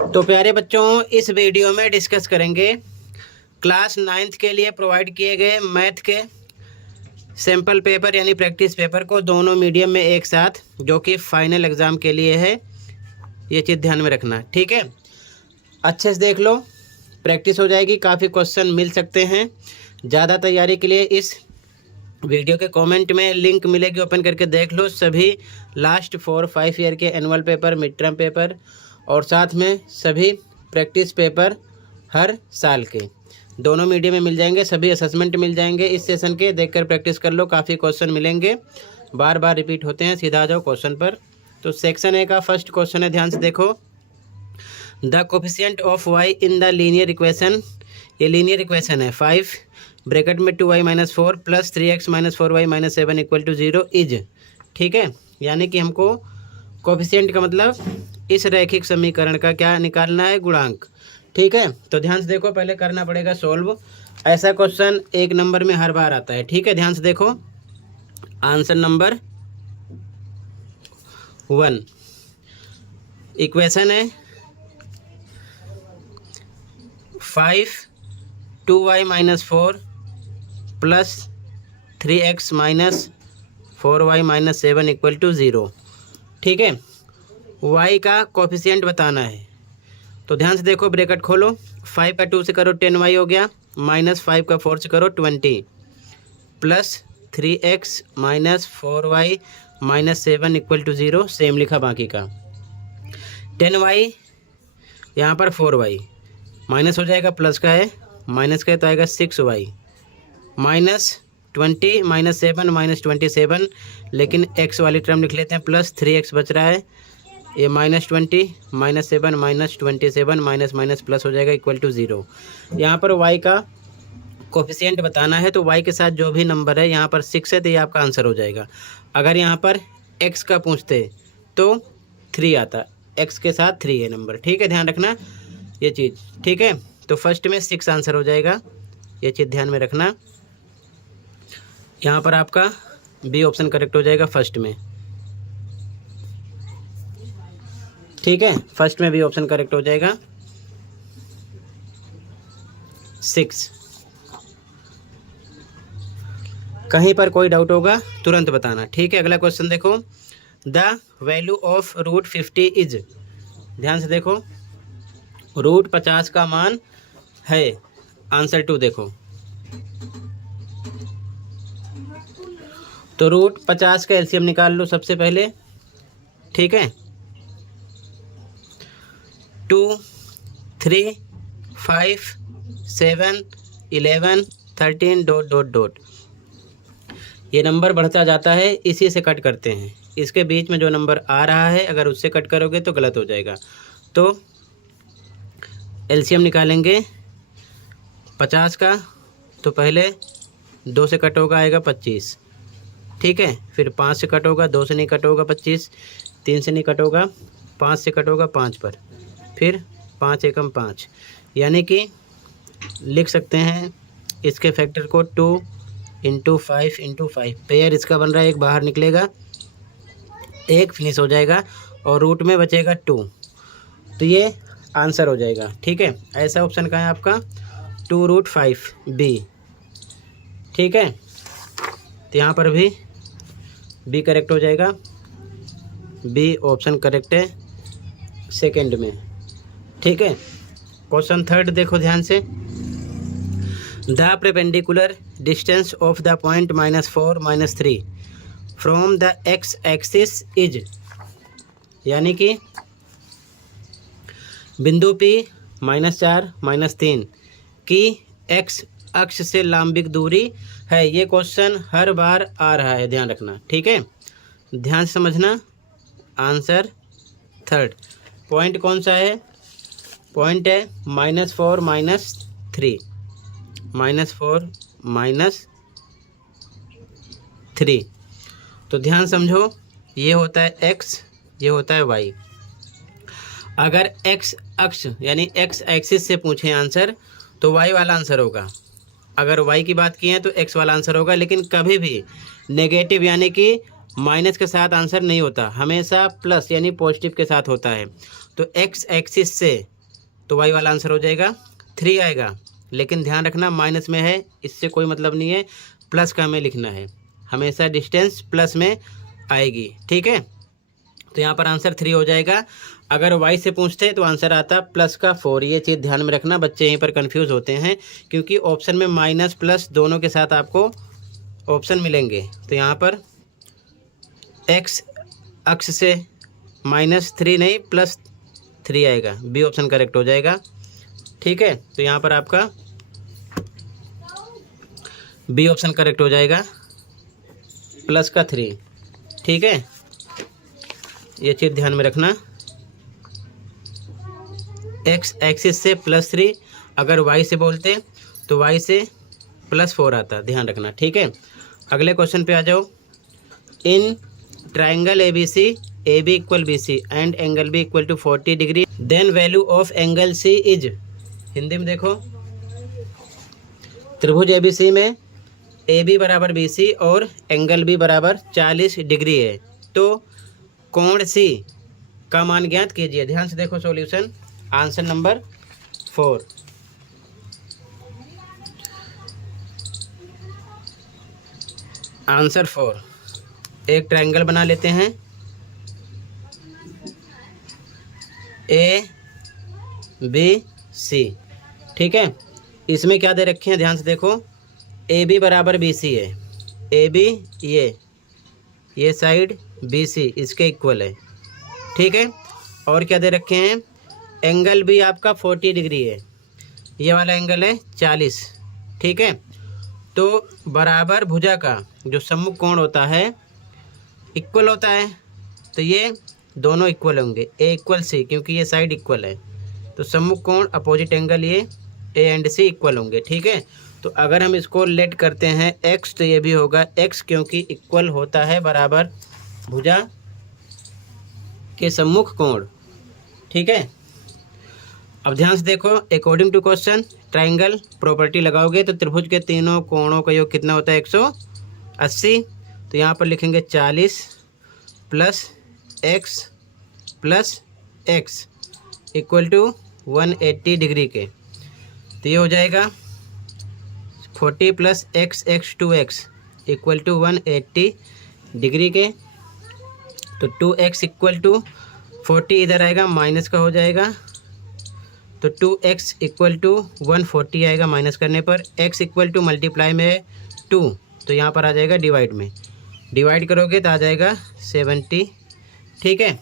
तो प्यारे बच्चों, इस वीडियो में डिस्कस करेंगे क्लास 9th के लिए प्रोवाइड किए गए मैथ के सैम्पल पेपर यानी प्रैक्टिस पेपर को दोनों मीडियम में एक साथ, जो कि फाइनल एग्ज़ाम के लिए है। ये चीज़ ध्यान में रखना, ठीक है। अच्छे से देख लो, प्रैक्टिस हो जाएगी, काफ़ी क्वेश्चन मिल सकते हैं। ज़्यादा तैयारी के लिए इस वीडियो के कमेंट में लिंक मिलेगी, ओपन करके देख लो। सभी लास्ट 4-5 ईयर के annual paper, mid term paper और साथ में सभी प्रैक्टिस पेपर हर साल के दोनों मीडियम में मिल जाएंगे। सभी असेसमेंट मिल जाएंगे इस सेशन के, देखकर प्रैक्टिस कर लो। काफ़ी क्वेश्चन मिलेंगे, बार बार रिपीट होते हैं। सीधा आ जाओ क्वेश्चन पर। तो सेक्शन ए का फर्स्ट क्वेश्चन है, ध्यान से देखो। The coefficient of y in the linear equation, ये लीनियर इक्वेशन है, 5 ब्रैकेट में 2y-4 plus 3x-4y-7 equal to 0 is, ठीक है। यानी कि हमको कोफिशिएंट का मतलब इस रैखिक समीकरण का क्या निकालना है, गुणांक, ठीक है। तो ध्यान से देखो, पहले करना पड़ेगा सॉल्व। ऐसा क्वेश्चन 1 नंबर में हर बार आता है, ठीक है। ध्यान से देखो, आंसर नंबर 1 इक्वेशन है 5 2y-4 plus 3x-4y-7 equal to 0, ठीक है। y का कोफिशिएंट बताना है। तो ध्यान से देखो, ब्रैकेट खोलो, 5 का 2 से करो 10y हो गया, -5 का 4 से करो 20 plus 3x-4y-7 equal to 0, same लिखा बाकी का। 10y यहाँ पर 4y माइनस हो जाएगा, प्लस का है, माइनस का है तो आएगा 6y -20 -7 -27, लेकिन x वाली टर्म लिख लेते हैं, प्लस 3x बच रहा है, ये -20 -7 -27 माइनस माइनस प्लस हो जाएगा इक्वल टू 0। यहाँ पर y का कोफिशिएंट बताना है, तो y के साथ जो भी नंबर है, यहाँ पर 6 है तो ये आपका आंसर हो जाएगा। अगर यहाँ पर x का पूछते तो 3 आता, x के साथ 3 है नंबर, ठीक है। ध्यान रखना ये चीज़, ठीक है। तो फर्स्ट में 6 आंसर हो जाएगा, ये चीज़ ध्यान में रखना। यहाँ पर आपका बी ऑप्शन करेक्ट हो जाएगा फर्स्ट में, ठीक है। फर्स्ट में बी ऑप्शन करेक्ट हो जाएगा 6। कहीं पर कोई डाउट होगा तुरंत बताना, ठीक है। अगला क्वेश्चन देखो, the value of root 50 is, ध्यान से देखो, रूट 50 का मान है, आंसर 2 देखो। तो रूट 50 का एलसीएम निकाल लो सबसे पहले, ठीक है। 2 3 5 7 11 13 ... ये नंबर बढ़ता जाता है, इसी से कट करते हैं। इसके बीच में जो नंबर आ रहा है, अगर उससे कट करोगे तो गलत हो जाएगा। तो एलसीएम निकालेंगे 50 का, तो पहले 2 से कट होगा, आएगा 25, ठीक है। फिर 5 से कट होगा, 2 से नहीं कट होगा 25, 3 से नहीं कट होगा, 5 से कट होगा 5 पर, फिर 5 एकम 5, यानी कि लिख सकते हैं इसके फैक्टर को 2 × 5 × 5। पेयर इसका बन रहा है, एक बाहर निकलेगा, एक फिनिश हो जाएगा और रूट में बचेगा 2, तो ये आंसर हो जाएगा, ठीक है। ऐसा ऑप्शन का है आपका 2√5 बी, ठीक है। तो यहाँ पर भी बी करेक्ट हो जाएगा, बी ऑप्शन करेक्ट है सेकंड में, ठीक है। क्वेश्चन थर्ड देखो ध्यान से, the perpendicular distance of the point -4 -3 from the x axis is, यानी कि बिंदु P -4 -3 की x अक्ष से लंबिक दूरी है। ये क्वेश्चन हर बार आ रहा है, ध्यान रखना, ठीक है। ध्यान से समझना। Answer third. पॉइंट कौन सा है? पॉइंट है -4 -3, -4 -3। तो ध्यान समझो, ये होता है x, ये होता है y। अगर x अक्ष यानी x एक्सिस से पूछें आंसर तो y वाला आंसर होगा, अगर y की बात की है तो x वाला आंसर होगा। लेकिन कभी भी नेगेटिव यानी कि माइनस के साथ आंसर नहीं होता, हमेशा प्लस यानी पॉजिटिव के साथ होता है। तो एक्स एक्सिस से तो वाई वाला आंसर हो जाएगा 3 आएगा, लेकिन ध्यान रखना माइनस में है, इससे कोई मतलब नहीं है, प्लस का हमें लिखना है, हमेशा डिस्टेंस प्लस में आएगी। ठीक है, तो यहाँ पर आंसर 3 हो जाएगा। अगर वाई से पूछते तो आंसर आता प्लस का 4। ये चीज़ ध्यान में रखना, बच्चे यहीं पर कंफ्यूज होते हैं, क्योंकि ऑप्शन में माइनस प्लस दोनों के साथ आपको ऑप्शन मिलेंगे। तो यहाँ पर एक्स अक्ष से -3 नहीं +3 आएगा, बी ऑप्शन करेक्ट हो जाएगा। ठीक है, तो यहाँ पर आपका बी ऑप्शन करेक्ट हो जाएगा, +3। ठीक है, ये चीज़ ध्यान में रखना, एक्स एक्सिस से +3, अगर वाई से बोलते तो वाई से +4 आता, ध्यान रखना। ठीक है, अगले क्वेश्चन पे आ जाओ। In triangle ABC AB = BC and angle B = 40 degree, then value of angle C is. Hindi में देखो, त्रिभुज ABC में AB = BC और एंगल B = 40 डिग्री है, तो कोण C का मान ज्ञात कीजिए। ध्यान से देखो सॉल्यूशन, आंसर नंबर 4। आंसर 4, एक ट्रायंगल बना लेते हैं ABC। ठीक है, इसमें क्या दे रखे हैं, ध्यान से देखो, AB = BC है, AB ये साइड BC इसके इक्वल है। ठीक है, और क्या दे रखे हैं, एंगल भी आपका 40 डिग्री है, ये वाला एंगल है 40। ठीक है, तो बराबर भुजा का जो सम्मुख कोण होता है इक्वल होता है, तो ये दोनों इक्वल होंगे, A = C, क्योंकि ये साइड इक्वल है, तो सम्मुख कोण अपोजिट एंगल ये A एंड C इक्वल होंगे। ठीक है, तो अगर हम इसको लेट करते हैं x, तो ये भी होगा x, क्योंकि इक्वल होता है बराबर भुजा के सम्मुख कोण। ठीक है, अब ध्यान से देखो, according to question triangle property लगाओगे तो त्रिभुज के तीनों कोणों का योग कितना होता है, 180। तो यहाँ पर लिखेंगे 40 + x + x = 180 डिग्री के, तो ये हो जाएगा 40 + x x 2x = 180 डिग्री के। तो 2x = 40 इधर आएगा, माइनस का हो जाएगा, तो 2x = 140 आएगा माइनस करने पर, x = मल्टीप्लाई में 2, तो यहाँ पर आ जाएगा डिवाइड में, डिवाइड करोगे तो आ जाएगा 70। ठीक है,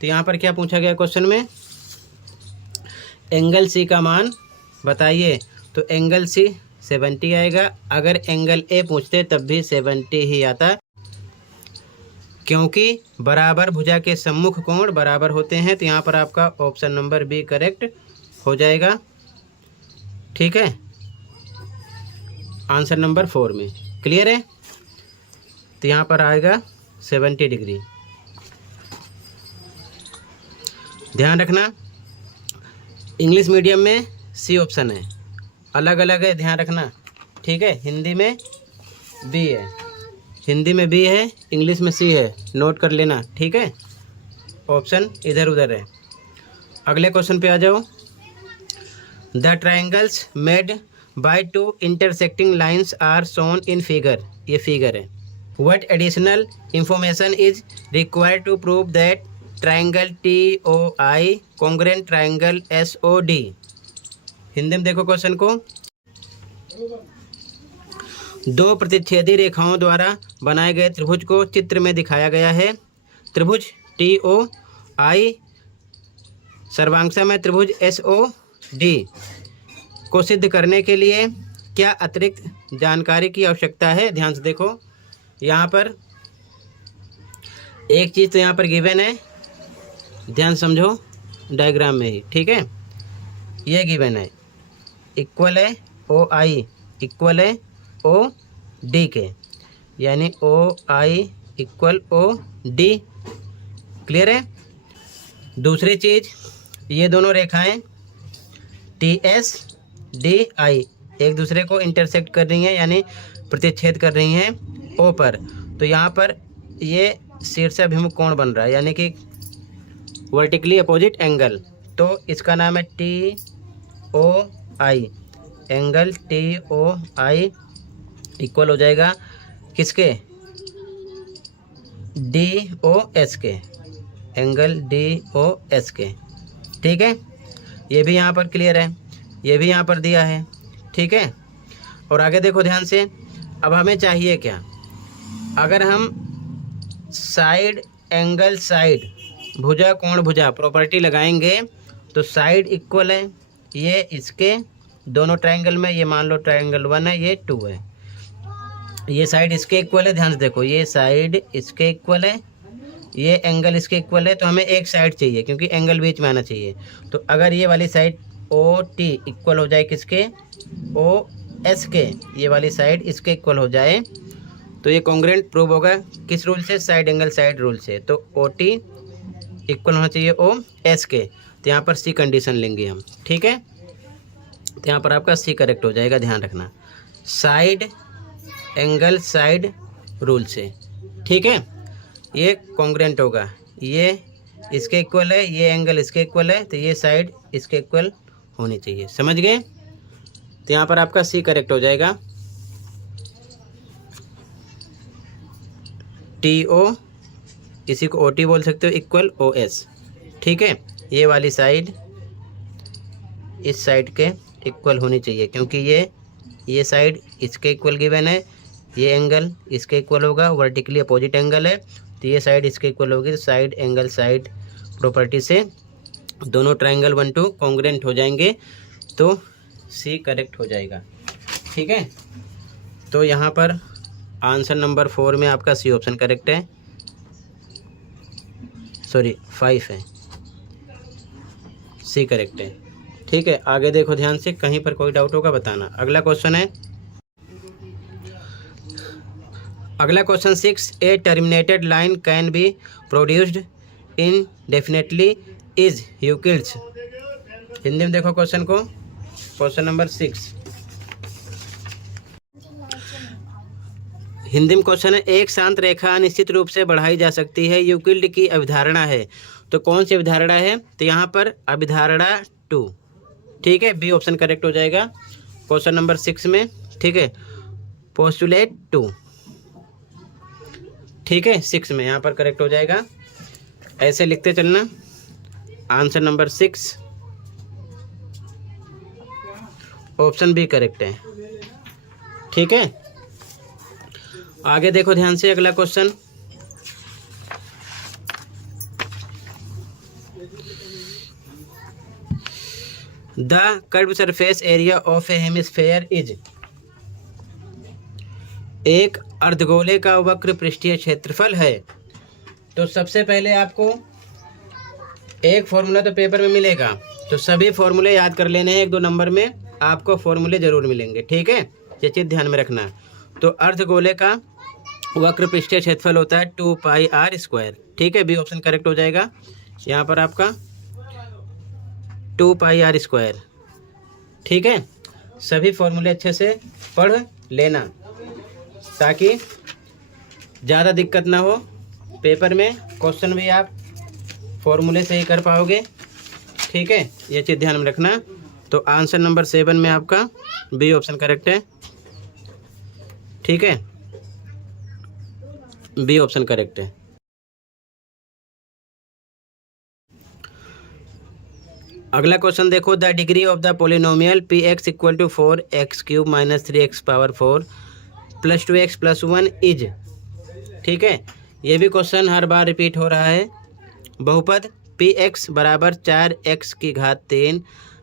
तो यहाँ पर क्या पूछा गया क्वेश्चन में, एंगल C का मान बताइए, तो एंगल C 70 आएगा। अगर एंगल A पूछते तब भी 70 ही आता, क्योंकि बराबर भुजा के सम्मुख कोण बराबर होते हैं। तो यहाँ पर आपका ऑप्शन नंबर B करेक्ट हो जाएगा। ठीक है, आंसर नंबर 4 में क्लियर है, तो यहाँ पर आएगा 70 डिग्री। ध्यान रखना, इंग्लिश मीडियम में C ऑप्शन है, अलग अलग है, ध्यान रखना। ठीक है, हिंदी में B है, हिंदी में B है, इंग्लिश में C है, नोट कर लेना। ठीक है, ऑप्शन इधर उधर है। अगले क्वेश्चन पे आ जाओ। The triangles made by 2 intersecting lines are shown in figure, ये फिगर है। What additional information is required to prove that triangle TOI congruent triangle SOD। Hindi में देखो क्वेश्चन को, 2 प्रतिच्छेदी रेखाओं द्वारा बनाए गए त्रिभुज को चित्र में दिखाया गया है। त्रिभुज TOI सर्वांशा में त्रिभुज SOD को सिद्ध करने के लिए क्या अतिरिक्त जानकारी की आवश्यकता है। ध्यान से देखो, यहाँ पर एक चीज़ तो यहाँ पर गिवन है, ध्यान समझो डायग्राम में ही। ठीक है, ये गिवन है, इक्वल है OI इक्वल है OD के, यानी OI = OD। क्लियर है। दूसरी चीज़, ये दोनों रेखाएं TSDI एक दूसरे को इंटरसेक्ट कर रही हैं, यानी प्रतिच्छेद कर रही हैं O पर। तो यहाँ पर ये शीर्षाभिमुख कोण बन रहा है, यानी कि वर्टिकली अपोजिट एंगल, तो इसका नाम है TOI, एंगल TOI इक्वल हो जाएगा किसके, DOS के, एंगल DOS के। ठीक है, ये भी यहाँ पर क्लियर है, ये भी यहाँ पर दिया है। ठीक है, और आगे देखो ध्यान से। अब हमें चाहिए क्या, अगर हम साइड एंगल साइड भुजा कोण भुजा प्रॉपर्टी लगाएंगे तो साइड इक्वल है ये इसके दोनों ट्रायंगल में, ये मान लो ट्रायंगल 1 है, ये 2 है, ये साइड इसके इक्वल है। ध्यान से देखो, ये साइड इसके इक्वल है, ये एंगल इसके इक्वल है, तो हमें एक साइड चाहिए क्योंकि एंगल बीच में आना चाहिए। तो अगर ये वाली साइड OT इक्वल हो जाए किसके, OS के, ये वाली साइड इसके इक्वल हो जाए तो ये कॉन्ग्रुएंट प्रूव होगा किस रूल से, साइड एंगल साइड रूल से। तो OT इक्वल होना चाहिए OS के, तो यहाँ पर C कंडीशन लेंगे हम। ठीक है, तो यहाँ पर आपका C करेक्ट हो जाएगा, ध्यान रखना, साइड एंगल साइड रूल से। ठीक है, ये कॉन्ग्रुएंट होगा, ये इसके इक्वल है, ये एंगल इसके इक्वल है, तो ये साइड इसके इक्वल होनी चाहिए। समझ गए, तो यहाँ पर आपका C करेक्ट हो जाएगा। TO इसी को OT बोल सकते हो, इक्वल OS। ठीक है, ये वाली साइड इस साइड के इक्वल होनी चाहिए क्योंकि ये साइड इसके इक्वल गिवन है, ये एंगल इसके इक्वल होगा, वर्टिकली अपोजिट एंगल है, तो ये साइड इसके इक्वल होगी। तो साइड एंगल साइड प्रॉपर्टी से दोनों ट्रायंगल 1 2 कॉन्ग्रुएंट हो जाएंगे, तो C करेक्ट हो जाएगा। ठीक है, तो यहाँ पर आंसर नंबर 4 में आपका C ऑप्शन करेक्ट है, सॉरी 5 है, C करेक्ट है। ठीक है, आगे देखो ध्यान से, कहीं पर कोई डाउट होगा बताना। अगला क्वेश्चन है, अगला question 6, A terminated line can be produced indefinitely is Euclid's. Hindi में देखो क्वेश्चन को, क्वेश्चन नंबर 6 हिंदी में क्वेश्चन है, एक शांत रेखा निश्चित रूप से बढ़ाई जा सकती है, यूक्लिड की अभिधारणा है। तो कौन सी अभिधारणा है, तो यहाँ पर अभिधारणा 2। ठीक है, B ऑप्शन करेक्ट हो जाएगा क्वेश्चन नंबर 6 में। ठीक है, पोस्टुलेट 2। ठीक है, 6 में यहाँ पर करेक्ट हो जाएगा, ऐसे लिखते चलना। Answer number 6 option B correct है। ठीक है, आगे देखो ध्यान से, अगला question, the curve surface area of A hemisphere is. एक अर्धगोले का वक्र पृष्ठीय क्षेत्रफल है। तो सबसे पहले आपको एक फॉर्मूला तो पेपर में मिलेगा, तो सभी फॉर्मूले याद कर लेने हैं, 1 2 नंबर में आपको फॉर्मूले जरूर मिलेंगे। ठीक है, ये चीज़ ध्यान में रखना। तो अर्धगोले का वक्र पृष्ठीय क्षेत्रफल होता है 2πr²। ठीक है, B ऑप्शन करेक्ट हो जाएगा, यहाँ पर आपका 2πr²। ठीक है, सभी फॉर्मूले अच्छे से पढ़ लेना ताकि ज़्यादा दिक्कत ना हो, पेपर में क्वेश्चन भी आप फॉर्मूले से ही कर पाओगे। ठीक है, ये चीज़ ध्यान में रखना। तो आंसर नंबर 7 में आपका B ऑप्शन करेक्ट है। ठीक है, B ऑप्शन करेक्ट है। अगला क्वेश्चन देखो, the degree of the polynomial Px equal to 4x³ - 3x⁴ + 2x + 1 is. ठीक है, ये भी क्वेश्चन हर बार रिपीट हो रहा है। बहुपद Px बराबर 4x³ -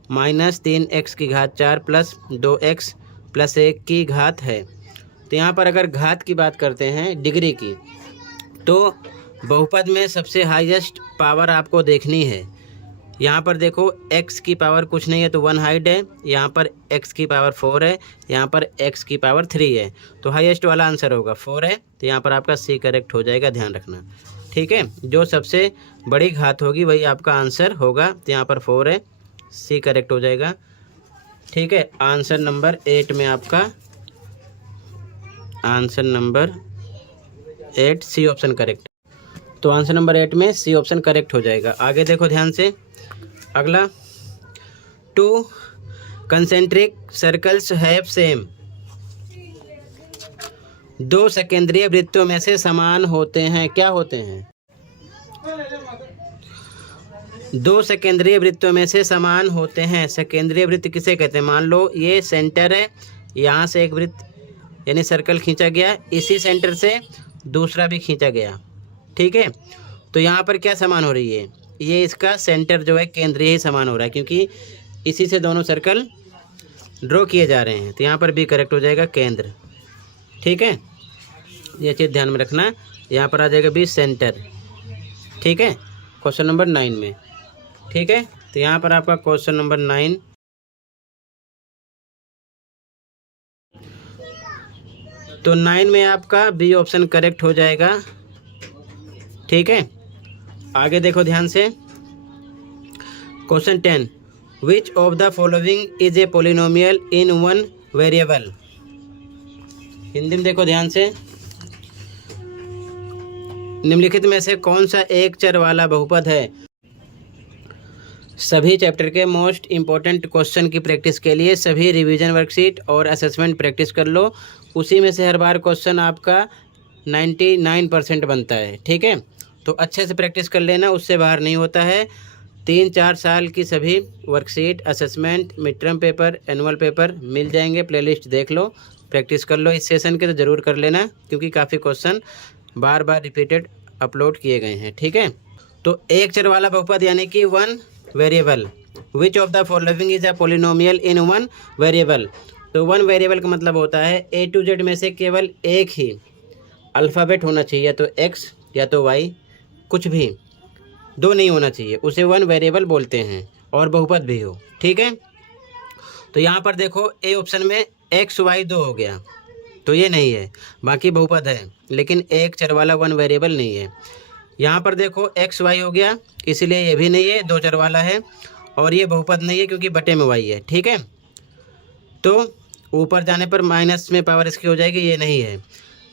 3x⁴ प्लस 2x + 1 की घात है। तो यहाँ पर अगर घात की बात करते हैं डिग्री की, तो बहुपद में सबसे हाईएस्ट पावर आपको देखनी है। यहाँ पर देखो x की पावर कुछ नहीं है तो 1 हाइड है, यहाँ पर x की पावर 4 है, यहाँ पर x की पावर 3 है, तो हाईएस्ट वाला आंसर होगा 4 है। तो यहाँ पर आपका C करेक्ट हो जाएगा, ध्यान रखना। ठीक है, जो सबसे बड़ी घात होगी वही आपका आंसर होगा, तो यहाँ पर 4 है, C करेक्ट हो जाएगा। ठीक है, आंसर नंबर 8 में आपका, answer number 8 C option correct. तो आंसर नंबर 8 में सी ऑप्शन करेक्ट हो जाएगा। आगे देखो ध्यान से, अगला 2 कंसेंट्रिक सर्कल्स हैव सेम। 2 सेकेंद्रीय वृत्तों में से समान होते हैं, क्या होते हैं? 2 सेकेंद्रीय वृत्तों में से समान होते हैं। सेकेंद्रीय वृत्त किसे कहते हैं? मान लो ये सेंटर है, यहाँ से एक वृत्त यानी सर्कल खींचा गया, इसी सेंटर से दूसरा भी खींचा गया, ठीक है। तो यहाँ पर क्या समान हो रही है? ये इसका सेंटर जो है केंद्रीय ही समान हो रहा है, क्योंकि इसी से दोनों सर्कल ड्रॉ किए जा रहे हैं। तो यहाँ पर भी करेक्ट हो जाएगा केंद्र, ठीक है। ये चीज़ ध्यान में रखना, यहाँ पर आ जाएगा बी सेंटर, ठीक है, क्वेश्चन नंबर 9 में, ठीक है। तो यहाँ पर आपका क्वेश्चन नंबर 9 तो 9 में आपका बी ऑप्शन करेक्ट हो जाएगा, ठीक है। आगे देखो ध्यान से, question 10 which of the following is a polynomial in one variable. Hindi में देखो ध्यान से, निम्नलिखित में से कौन सा एक चर वाला बहुपद है? सभी चैप्टर के मोस्ट इम्पोर्टेंट क्वेश्चन की प्रैक्टिस के लिए सभी रिवीजन वर्कशीट और असेसमेंट प्रैक्टिस कर लो, उसी में से हर बार क्वेश्चन आपका 99% बनता है, ठीक है। तो अच्छे से प्रैक्टिस कर लेना, उससे बाहर नहीं होता है। 3-4 साल की सभी worksheet, assessment, mid term paper, annual paper मिल जाएंगे, प्लेलिस्ट देख लो, प्रैक्टिस कर लो। इस सेशन के तो ज़रूर कर लेना, क्योंकि काफ़ी क्वेश्चन बार बार रिपीटेड अपलोड किए गए हैं, ठीक है। तो एक चर वाला बहुपद यानी कि one variable, which of the following is a polynomial in one variable. तो वन वेरिएबल का मतलब होता है ए टू जेड में से केवल एक ही अल्फ़ाबेट होना चाहिए, या तो एक्स या तो वाई, कुछ भी दो नहीं होना चाहिए, उसे वन वेरिएबल बोलते हैं, और बहुपद भी हो, ठीक है। तो यहाँ पर देखो ए ऑप्शन में एक्स वाई 2 हो गया, तो ये नहीं है, बाकी बहुपद है, लेकिन एक चर वाला वन वेरिएबल नहीं है। यहाँ पर देखो एक्स वाई हो गया, इसलिए ये भी नहीं है, 2 चर वाला है, और ये बहुपद नहीं है क्योंकि बटे में वाई है, ठीक है। तो ऊपर जाने पर माइनस में पावर इसकी हो जाएगी, ये नहीं है,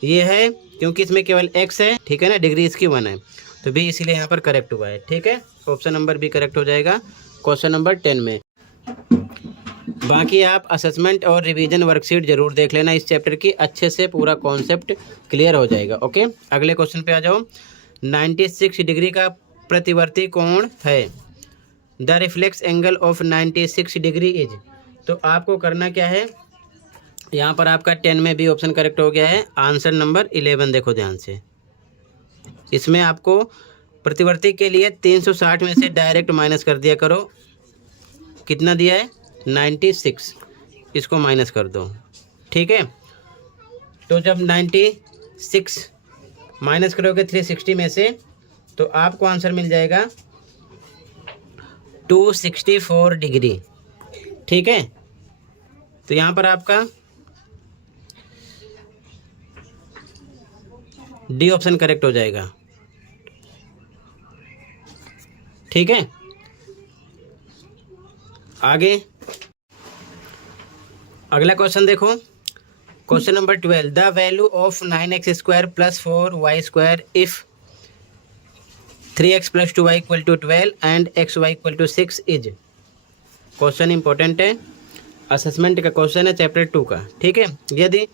ये है क्योंकि इसमें केवल एक्स है, ठीक है ना, डिग्री इसकी 1 है, तो बी इसीलिए यहाँ पर करेक्ट हुआ है, ठीक है। ऑप्शन नंबर बी करेक्ट हो जाएगा क्वेश्चन नंबर 10 में। बाकी आप असेसमेंट और रिवीजन वर्कशीट जरूर देख लेना इस चैप्टर की, अच्छे से पूरा कॉन्सेप्ट क्लियर हो जाएगा, ओके। अगले क्वेश्चन पे आ जाओ। 96 डिग्री का प्रतिवर्ती कोण है, the reflex angle of 96 degree is. तो आपको करना क्या है, यहाँ पर आपका 10 में भी ऑप्शन करेक्ट हो गया है। आंसर नंबर 11 देखो ध्यान से, इसमें आपको प्रतिवर्ती के लिए 360 में से डायरेक्ट माइनस कर दिया करो, कितना दिया है 96, इसको माइनस कर दो, ठीक है। तो जब 96 माइनस करोगे 360 में से, तो आपको आंसर मिल जाएगा 264 डिग्री, ठीक है। तो यहाँ पर आपका डी ऑप्शन करेक्ट हो जाएगा, ठीक है। आगे अगला क्वेश्चन देखो, question number 12 the value of 9x² + 4y² if 3x + 2y = 12 and xy = 6 is. Question important है, असेसमेंट का क्वेश्चन है चैप्टर 2 का, ठीक है। यदि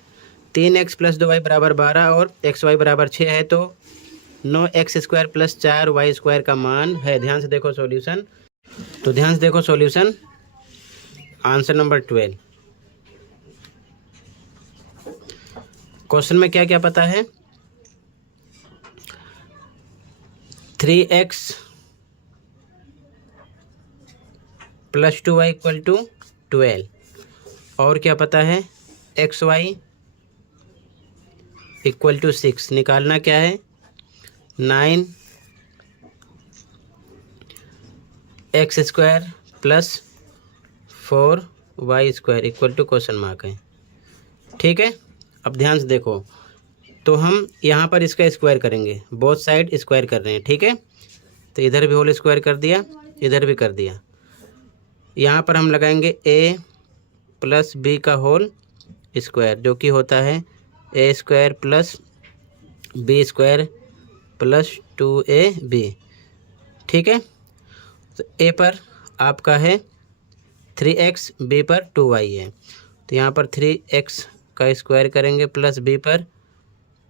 3x + 2y = 12 और xy = 6 है, तो 9x² + 4y² का मान है। ध्यान से देखो सॉल्यूशन, तो ध्यान से देखो सॉल्यूशन, आंसर नंबर 12। क्वेश्चन में क्या क्या पता है, 3x + 2y = 12, और क्या पता है xy = 6। निकालना क्या है, 9x² + 4y² = क्वेश्चन मार्क है, ठीक है। अब ध्यान से देखो, तो हम यहाँ पर इसका स्क्वायर करेंगे, बोथ साइड स्क्वायर कर रहे हैं, ठीक है। तो इधर भी होल स्क्वायर कर दिया, इधर भी कर दिया। यहाँ पर हम लगाएंगे a + b का होल स्क्वायर, जो कि होता है a² + B square plus 2ab। ठीक है, तो ए पर आपका है 3x, बी पर 2y है, तो यहाँ पर 3x का स्क्वायर करेंगे प्लस बी पर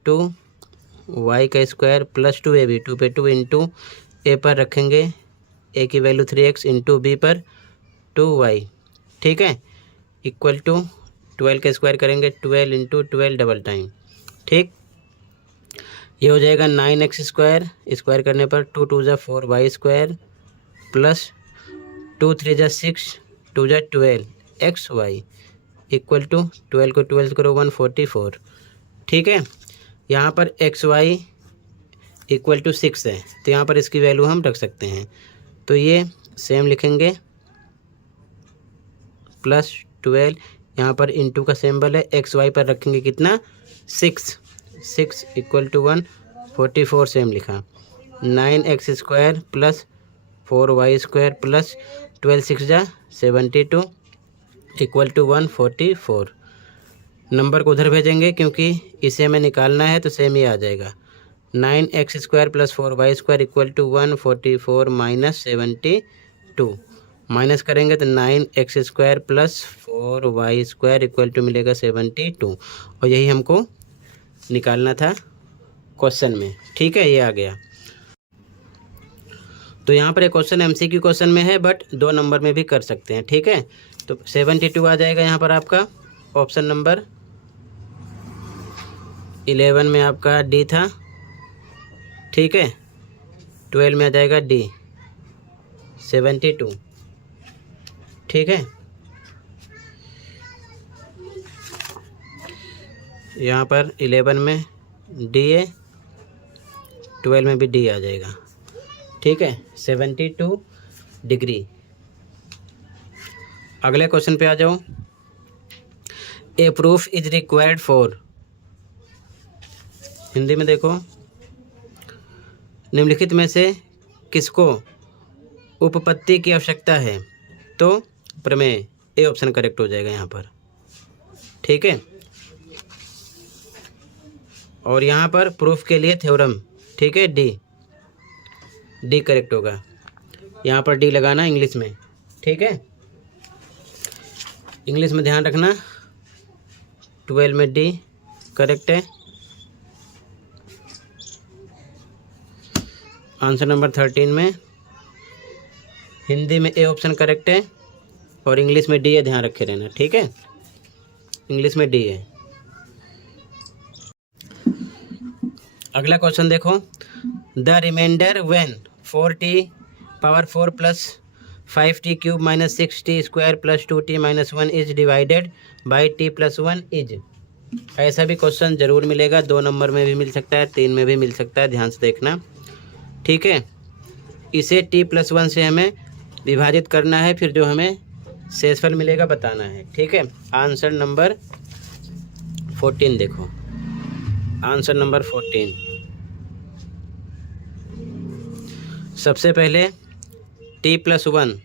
2y का स्क्वायर प्लस 2ab, 2 पे 2 इंटू ए पर रखेंगे ए की वैल्यू 3x इंटू बी पर 2y। ठीक है, इक्वल टू 12 का स्क्वायर करेंगे 12 इंटू 12 डबल टाइम। ठीक, ये हो जाएगा 9x स्क्वायर, स्क्वायर करने पर 2 2 ज़ा 4y स्क्वायर प्लस 2 3 ज़ा 6 2 ज़ा 12xy इक्वल टू 12 को 12 करो 144। ठीक है, यहाँ पर xy इक्वल टू 6 है, तो यहाँ पर इसकी वैल्यू हम रख सकते हैं, तो ये सेम लिखेंगे प्लस 12, यहाँ पर इंटू का सिंबल है, xy पर रखेंगे कितना 6 इक्वल टू 144 सेम लिखा। 9x square plus 4y square plus 12 6 जा 72 इक्वल टू 144। नंबर को उधर भेजेंगे क्योंकि इसे हमें निकालना है, तो सेम ही आ जाएगा। 9x square plus 4y square equal to 144 minus 72, minus करेंगे तो 9x square plus 4y square equal to मिलेगा 72, और यही हमको निकालना था क्वेश्चन में। ठीक है, ये आ गया। तो यहाँ पर एक क्वेश्चन MCQ क्वेश्चन में है, बट 2 नंबर में भी कर सकते हैं। ठीक है, तो 72 आ जाएगा यहाँ पर आपका ऑप्शन नंबर 11 में आपका डी था। ठीक है, 12 में आ जाएगा डी 72। ठीक है, यहाँ पर 11 में डी है, 12 में भी डी आ जाएगा। ठीक है, 72 डिग्री। अगले क्वेश्चन पे आ जाओ। A proof is required for, Hindi में देखो, निम्नलिखित में से किसको उपपत्ति की आवश्यकता है, तो प्रमेय, ए ऑप्शन करेक्ट हो जाएगा यहाँ पर। ठीक है, और यहाँ पर प्रूफ के लिए थ्योरम। ठीक है, डी करेक्ट होगा, यहाँ पर डी लगाना इंग्लिश में। ठीक है, इंग्लिश में ध्यान रखना, 12 में डी करेक्ट है। आंसर नंबर 13 में हिंदी में ए ऑप्शन करेक्ट है, और इंग्लिश में डी है, ध्यान रखे रहना। ठीक है, इंग्लिश में डी है। अगला क्वेश्चन देखो, the remainder when 4t⁴ plus 5t³ minus 6t square plus 2t minus 1 is divided by t+1 is. ऐसा भी क्वेश्चन ज़रूर मिलेगा, 2 नंबर में भी मिल सकता है, 3 में भी मिल सकता है, ध्यान से देखना। ठीक है, इसे t+1 से हमें विभाजित करना है, फिर जो हमें शेषफल मिलेगा बताना है। ठीक है, आंसर नंबर 14 देखो, आंसर नंबर 14। सबसे पहले t+1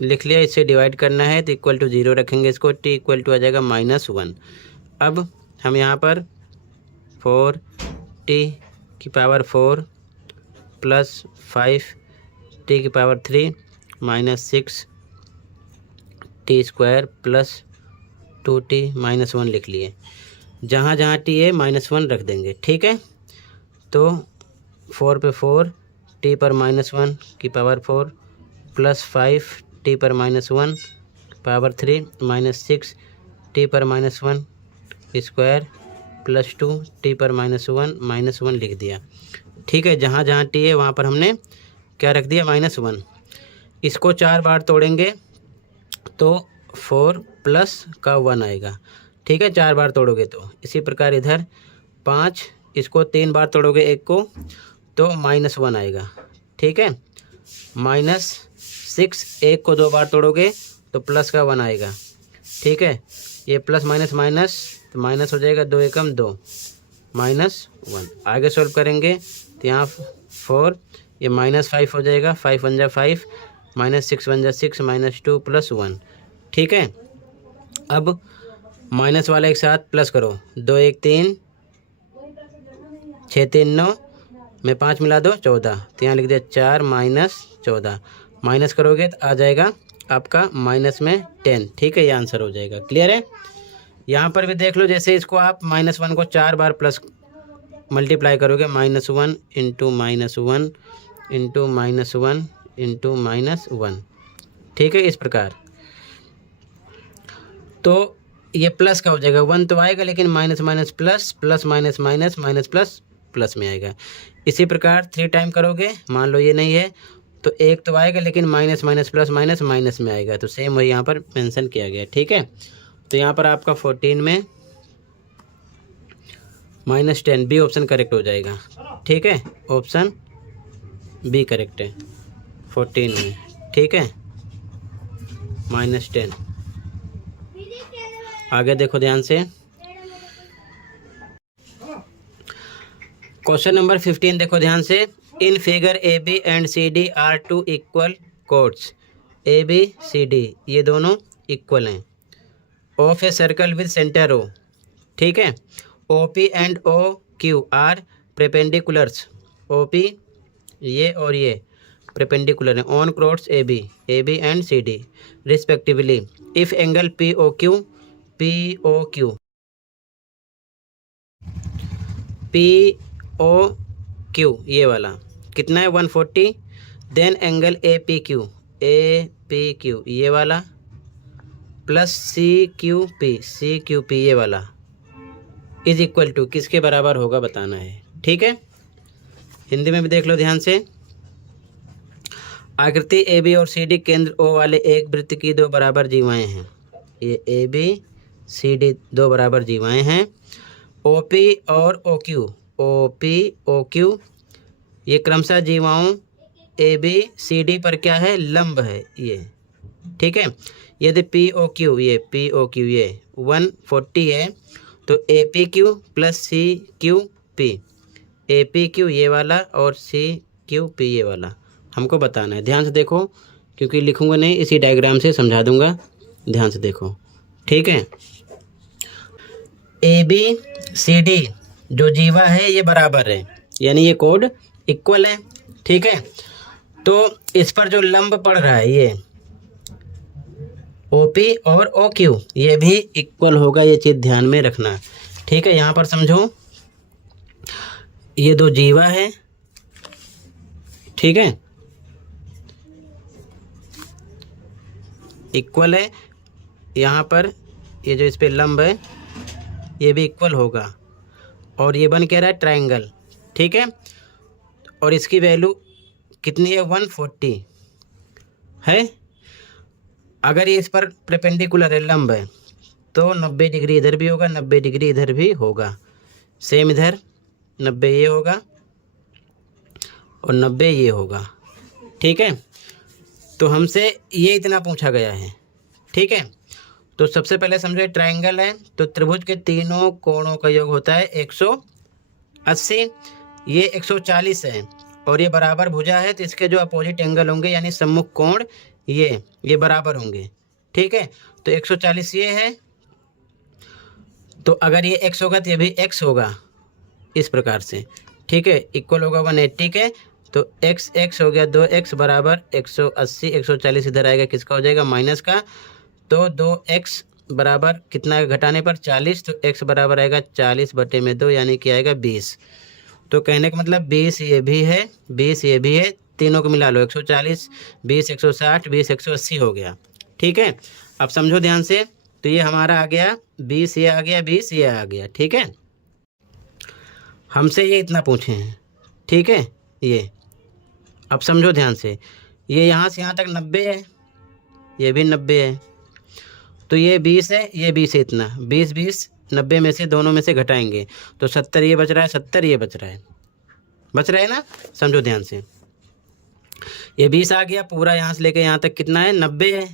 लिख लिया, इससे डिवाइड करना है तो इक्वल टू 0 रखेंगे इसको, t इक्वल टू आ जाएगा -1। अब हम यहाँ पर 4t⁴ plus 5t³ minus 6t square plus 2t minus 1 लिख लिए। जहाँ जहाँ t है -1 रख देंगे। ठीक है, तो 4 पे 4 t पर -1⁴ प्लस 5t पर -1⁵ माइनस 6t पर -1 स्क्वायर प्लस 2t पर -1 लिख दिया। ठीक है, जहाँ जहाँ t है वहाँ पर हमने क्या रख दिया, -1। इसको 4 बार तोड़ेंगे तो 4 प्लस का 1 आएगा। ठीक है, 4 बार तोड़ोगे तो। इसी प्रकार इधर 5, इसको 3 बार तोड़ोगे एक को तो -1 आएगा। ठीक है, -6 एक को 2 बार तोड़ोगे तो प्लस का 1 आएगा। ठीक है, ये प्लस माइनस माइनस तो माइनस हो जाएगा, 2 एकम 2 -1। आगे सॉल्व करेंगे तो यहाँ 4, ये -5 हो जाएगा, 5 1 जा 5, -6 1 जा 6, -2 + 1। ठीक है, अब माइनस वाला एक साथ प्लस करो, 2 1 3 6 3 9 में 5 मिला दो 14, तो यहाँ लिख दिया 4 माइनस 14, माइनस करोगे तो आ जाएगा आपका माइनस में 10। ठीक है, ये आंसर हो जाएगा। क्लियर है। यहाँ पर भी देख लो, जैसे इसको आप -1 को 4 बार प्लस मल्टीप्लाई करोगे, -1 इंटू -1 इंटू -1 इंटू -1। ठीक है, इस प्रकार। तो ये प्लस का हो जाएगा, 1 तो आएगा लेकिन minus minus plus, plus minus minus, minus plus plus में आएगा। इसी प्रकार 3 टाइम करोगे, मान लो ये नहीं है तो 1 तो आएगा लेकिन minus minus plus minus minus में आएगा। तो सेम वही यहाँ पर मेंशन किया गया। ठीक है, तो यहाँ पर आपका 14 में -10, बी ऑप्शन करेक्ट हो जाएगा। ठीक है, ऑप्शन बी करेक्ट है 14 में। ठीक है, -10। आगे देखो ध्यान से, क्वेश्चन नंबर 15 देखो ध्यान से। In figure A B and C D are two equal chords. A B C D ये दोनों इक्वल हैं of a circle with centre O. ठीक है, O P and O Q are perpendiculars. O P ये और ये perpendicular हैं on chords A B and C D respectively. If angle P O Q ये वाला कितना है 140, then angle A P Q ये वाला प्लस सी क्यू पी ये वाला इज इक्वल टू किसके बराबर होगा बताना है। ठीक है, हिंदी में भी देख लो ध्यान से। आकृति ए बी और सी डी केंद्र ओ वाले एक वृत्त की 2 बराबर जीवाएं हैं। ये ए बी सी डी 2 बराबर जीवाएं हैं। ओ पी और ओ क्यू ये क्रमशः जीवाओं ए बी सी डी पर क्या है, लंब है ये। ठीक है, यदि पी ओ क्यू ये 140 है तो A P Q plus C Q P, A P Q ये वाला और सी क्यू पी ये वाला हमको बताना है। ध्यान से देखो, क्योंकि लिखूंगा नहीं, इसी डायग्राम से समझा दूंगा। ध्यान से देखो। ठीक है, ए बी सी डी जो जीवा है ये बराबर है, यानी ये कोड इक्वल है। ठीक है, तो इस पर जो लंब पड़ रहा है ये ओ पी और ओ क्यू ये भी इक्वल होगा, ये चीज़ ध्यान में रखना। ठीक है, यहाँ पर समझो, ये 2 जीवा है। ठीक है, इक्वल है। यहाँ पर ये जो इस पे लंब है ये भी इक्वल होगा, और ये बन क्या रहा है, ट्रायंगल। ठीक है, और इसकी वैल्यू कितनी है, 140 है। अगर ये इस पर परपेंडिकुलर है, लंब है, तो 90 डिग्री इधर भी होगा, 90 डिग्री इधर भी होगा। सेम इधर 90 ये होगा और 90 ये होगा। ठीक है, तो हमसे ये इतना पूछा गया है। ठीक है, तो सबसे पहले समझो ट्रायंगल है, तो त्रिभुज के तीनों कोणों का योग होता है 180। ये 140 है और ये बराबर भुजा है, तो इसके जो अपोजिट एंगल होंगे यानी सम्मुख कोण ये बराबर होंगे। ठीक है, तो 140 ये है, तो अगर ये x होगा तो ये भी x होगा, इस प्रकार से। ठीक है, इक्वल होगा 180 के, तो x हो गया 2x बराबर 180। 140 इधर आएगा, किसका हो जाएगा, माइनस का। तो 2x बराबर कितना घटाने पर 40, तो x बराबर आएगा 40/2 यानी कि आएगा 20। तो कहने का मतलब 20 ये भी है, 20 ये भी है, तीनों को मिला लो, 140 20 160 20 180 हो गया। ठीक है, अब समझो ध्यान से, तो ये हमारा आ गया 20 ये आ गया, 20 ये आ गया। ठीक है, हमसे ये इतना पूछे हैं। ठीक है, ये अब समझो ध्यान से, ये यहाँ से यहाँ तक 90 है, ये भी 90 है, तो ये 20 है, ये 20 है, इतना 20 20 90 में से दोनों में से घटाएंगे तो 70 ये बच रहा है, 70 ये बच रहा है ना। समझो ध्यान से, ये 20 आ गया पूरा, यहाँ से लेके यहाँ तक कितना है, 90 है,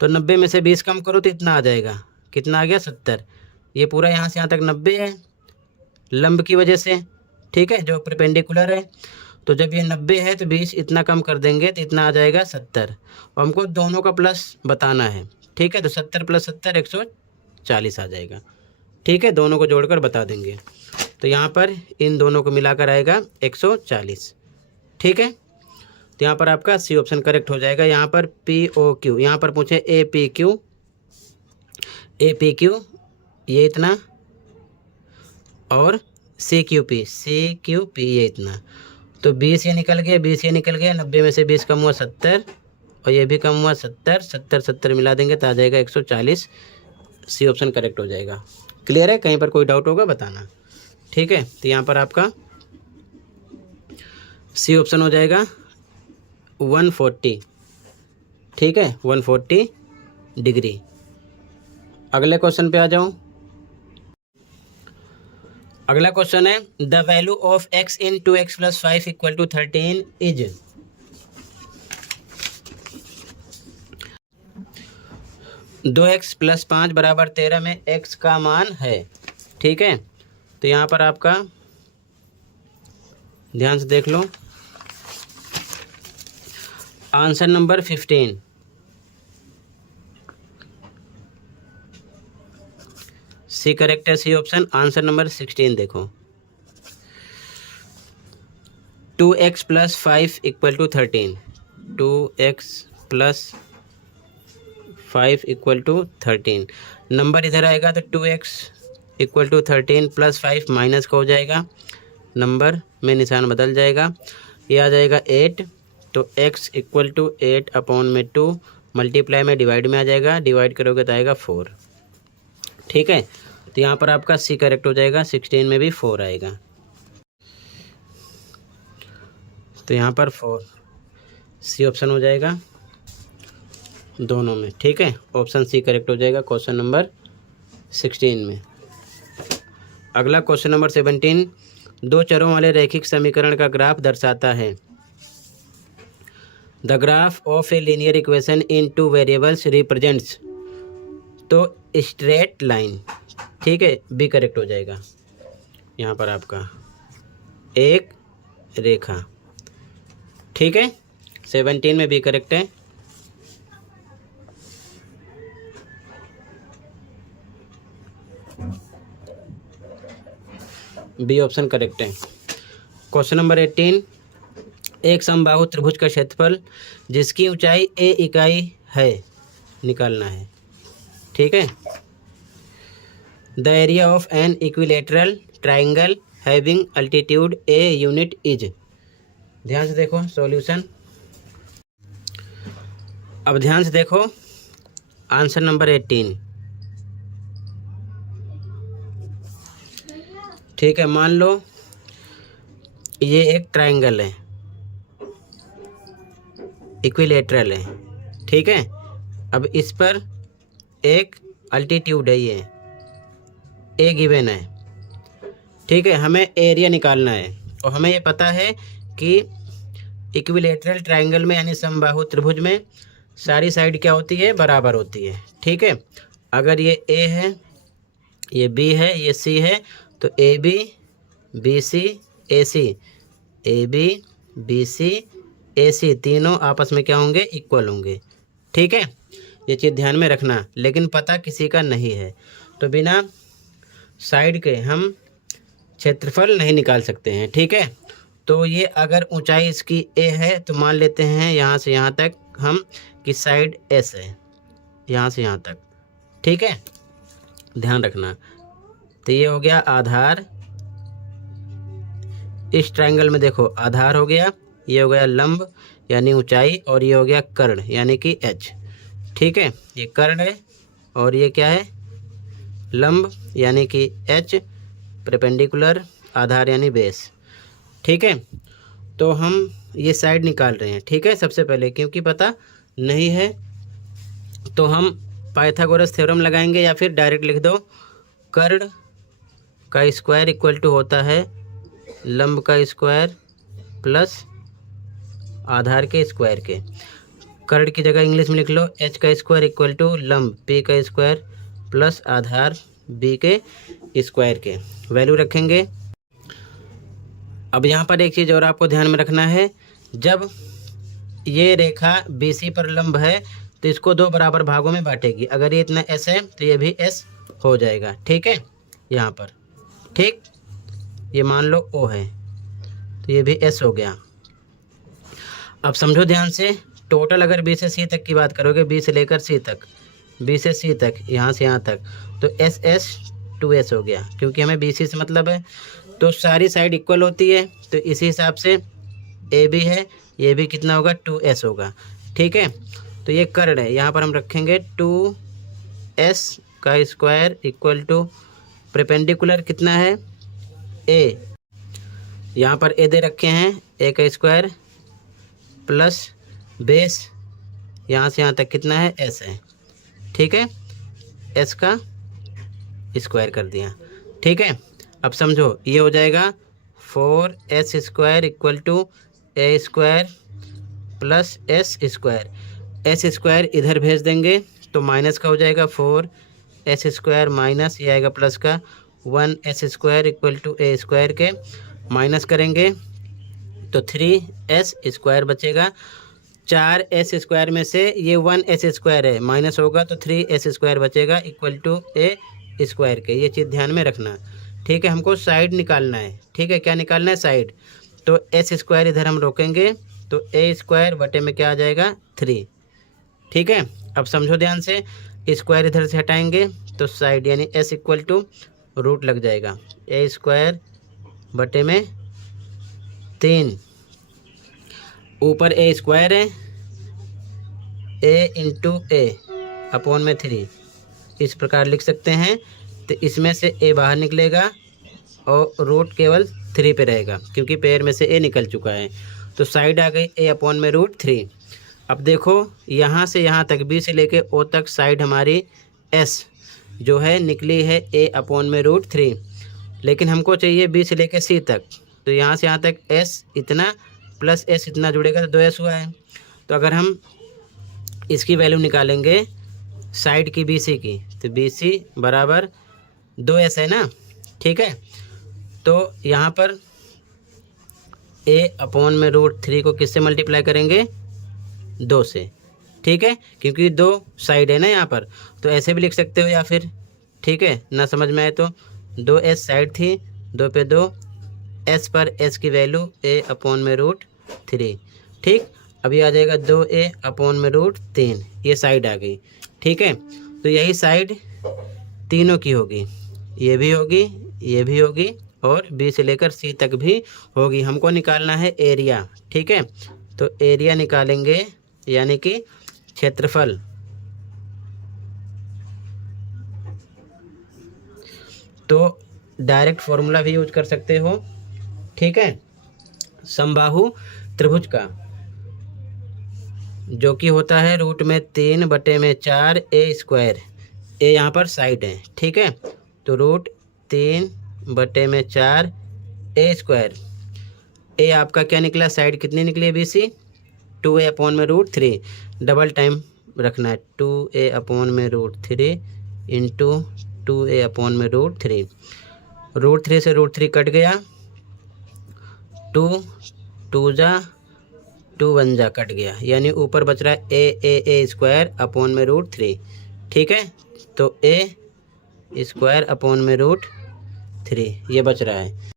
तो 90 में से 20 कम करो तो इतना आ जाएगा, कितना आ गया, 70। ये पूरा यहाँ से यहाँ तक 90 है लंब की वजह से। ठीक है, जो परपेंडिकुलर है, तो जब ये 90 है तो 20 इतना कम कर देंगे तो इतना आ जाएगा 70, और हमको दोनों का प्लस बताना है। ठीक है, तो 70 + 70 140 आ जाएगा। ठीक है, दोनों को जोड़कर बता देंगे। तो यहाँ पर इन दोनों को मिलाकर आएगा 140। ठीक है, तो यहाँ पर आपका सी ऑप्शन करेक्ट हो जाएगा। यहाँ पर POQ, यहाँ पर पूछे APQ ये इतना और CQP ये इतना, तो 20 ये निकल गया, 20 ये निकल गया, 90 में से 20 कम हुआ 70 और ये भी कम हुआ 70 मिला देंगे तो आ जाएगा 140। सी ऑप्शन करेक्ट हो जाएगा। क्लियर है? कहीं पर कोई डाउट होगा बताना। ठीक है, तो यहाँ पर आपका सी ऑप्शन हो जाएगा 140। ठीक है, 140 डिग्री। अगले क्वेश्चन पे आ जाऊँ। अगला क्वेश्चन है the value of x in 2x + 5 = 13 is. दो एक्स प्लस 5 बराबर 13 में x का मान है। ठीक है, तो यहाँ पर आपका ध्यान से देख लो। आंसर नंबर 15, सी करेक्ट है, सी ऑप्शन। आंसर नंबर 16 देखो, 2x + 5 = 13, 2x + 5 = 13। नंबर इधर आएगा तो 2x = 13 + 5 माइनस का हो जाएगा, नंबर में निशान बदल जाएगा, ये आ जाएगा 8। तो x = 8/2 मल्टीप्लाई में डिवाइड में आ जाएगा, डिवाइड करोगे तो आएगा 4। ठीक है, तो यहाँ पर आपका सी करेक्ट हो जाएगा, 16 में भी 4 आएगा, तो यहाँ पर 4 सी ऑप्शन हो जाएगा दोनों में। ठीक है, ऑप्शन सी करेक्ट हो जाएगा क्वेश्चन नंबर 16 में। अगला क्वेश्चन नंबर 17, दो चरों वाले रैखिक समीकरण का ग्राफ दर्शाता है। The graph of a linear equation in 2 variables represents, तो स्ट्रेट लाइन। ठीक है, बी करेक्ट हो जाएगा। यहाँ पर आपका एक रेखा। ठीक है, 17 में बी करेक्ट है। बी ऑप्शन करेक्ट है। क्वेश्चन नंबर 18, एक समबाहु त्रिभुज का क्षेत्रफल जिसकी ऊंचाई a इकाई है निकालना है। ठीक है, the area of an equilateral triangle having altitude a unit is. ध्यान से देखो सॉल्यूशन। अब ध्यान से देखो आंसर नंबर 18। ठीक है, मान लो ये एक ट्राइंगल है, इक्विलेटरल है। ठीक है, अब इस पर एक अल्टीट्यूड है, ये ए गिवन है। ठीक है, हमें एरिया निकालना है और हमें ये पता है कि इक्विलेटरल ट्राइंगल में यानी समबाहु त्रिभुज में सारी साइड क्या होती है? बराबर होती है। ठीक है, अगर ये ए है, ये बी है, ये सी है, तो A B B C A C, A B B C A C तीनों आपस में क्या होंगे? इक्वल होंगे। ठीक है, ये चीज़ ध्यान में रखना। लेकिन पता किसी का नहीं है तो बिना साइड के हम क्षेत्रफल नहीं निकाल सकते हैं। ठीक है, तो ये अगर ऊंचाई इसकी ए है तो मान लेते हैं यहाँ से यहाँ तक हम कि साइड एस है, यहाँ से यहाँ तक। ठीक है, ध्यान रखना। तो ये हो गया आधार, इस ट्रायंगल में देखो आधार हो गया, ये हो गया लंब यानी ऊंचाई, और ये हो गया कर्ण यानी कि एच। ठीक है, ये कर्ण है और ये क्या है? लंब यानी कि एच, परपेंडिकुलर आधार यानी बेस। ठीक है, तो हम ये साइड निकाल रहे हैं। ठीक है, सबसे पहले क्योंकि पता नहीं है तो हम पाइथागोरस थ्योरम लगाएंगे या फिर डायरेक्ट लिख दो कर्ण का स्क्वायर इक्वल टू होता है लंब का स्क्वायर प्लस आधार के स्क्वायर के। कर्ण की जगह इंग्लिश में लिख लो एच का स्क्वायर इक्वल टू लंब पी का स्क्वायर प्लस आधार बी के स्क्वायर के। वैल्यू रखेंगे। अब यहाँ पर एक चीज़ और आपको ध्यान में रखना है, जब ये रेखा BC पर लंब है तो इसको दो बराबर भागों में बांटेगी। अगर ये इतना S है तो ये भी S हो जाएगा। ठीक है, यहाँ पर। ठीक, ये मान लो O है, तो ये भी S हो गया। अब समझो ध्यान से, टोटल अगर B से C तक की बात करोगे, B से लेकर C तक, B से C तक, यहाँ से यहाँ तक, तो SS 2S हो गया, क्योंकि हमें BC से मतलब है। तो सारी साइड इक्वल होती है, तो इसी हिसाब से AB है, ये भी कितना होगा, 2S होगा। ठीक है, तो ये कर्ड है, यहाँ पर हम रखेंगे 2S का स्क्वायर इक्वल टू परपेंडिकुलर कितना है, A, यहाँ पर A दे रखे हैं, A का स्क्वायर प्लस बेस यहाँ से यहाँ तक कितना है, S है। ठीक है, S का स्क्वायर कर दिया। ठीक है, अब समझो ये हो जाएगा 4S square equal to A square plus S square. S square इधर भेज देंगे तो माइनस का हो जाएगा 4S स्क्वायर माइनस ये आएगा प्लस का 1S square equal to A square के माइनस करेंगे तो 3S स्क्वायर बचेगा। 4S स्क्वायर में से ये 1S स्क्वायर है, माइनस होगा तो 3S स्क्वायर बचेगा इक्वल टू A स्क्वायर के। ये चीज़ ध्यान में रखना। ठीक है, हमको साइड निकालना है। ठीक है, क्या निकालना है, साइड। तो S स्क्वायर इधर हम रोकेंगे तो A स्क्वायर बटे में क्या आ जाएगा, 3। ठीक है, अब समझो ध्यान से, स्क्वायर इधर से हटाएंगे तो साइड यानी S इक्वल टू रूट लग जाएगा, A स्क्वायर बटे में 3, ऊपर A स्क्वायर है, A इंटू A अपॉन में 3, इस प्रकार लिख सकते हैं। तो इसमें से A बाहर निकलेगा और रूट केवल 3 पे रहेगा, क्योंकि पेयर में से A निकल चुका है। तो साइड आ गई A अपॉन में रूट 3। अब देखो यहाँ से यहाँ तक, B से लेके O तक साइड हमारी S जो है निकली है A अपॉन में रूट 3, लेकिन हमको चाहिए B से लेके C तक। तो यहाँ से यहाँ तक S इतना प्लस S इतना जुड़ेगा तो 2S हुआ है। तो अगर हम इसकी वैल्यू निकालेंगे साइड की BC की, तो BC बराबर 2S है ना। ठीक है, तो यहाँ पर A अपॉन में रूट 3 को किससे मल्टीप्लाई करेंगे, 2 से। ठीक है, क्योंकि 2 साइड है ना यहाँ पर, तो ऐसे भी लिख सकते हो या फिर, ठीक है, ना समझ में आए तो 2S साइड थी, 2 पे 2, S पर S की वैल्यू A अपॉन में रूट 3। ठीक, अभी आ जाएगा 2A अपॉन में रूट 3, ये साइड आ गई। ठीक है, तो यही साइड तीनों की होगी, ये भी होगी, ये भी होगी और B से लेकर C तक भी होगी। हमको निकालना है एरिया। ठीक है, तो एरिया निकालेंगे यानी कि क्षेत्रफल। तो डायरेक्ट फॉर्मूला भी यूज कर सकते हो। ठीक है, समबाहु त्रिभुज का जो कि होता है रूट में 3 बटे में 4 A स्क्वायर। A यहाँ पर साइड है। ठीक है, तो रूट 3 बटे में 4 A स्क्वायर। A आपका क्या निकला, साइड कितनी निकली है BC, 2A अपॉन में रूट 3, डबल टाइम रखना है, 2A अपॉन में रूट 3 इंटू 2A अपॉन में रूट 3। रूट 3 से रूट 3 कट गया, 2 2 जा 2 1 जा कट गया, यानी ऊपर बच रहा है A स्क्वायर अपॉन में रूट 3। ठीक है, तो A स्क्वायर अपॉन में रूट 3 ये बच रहा है।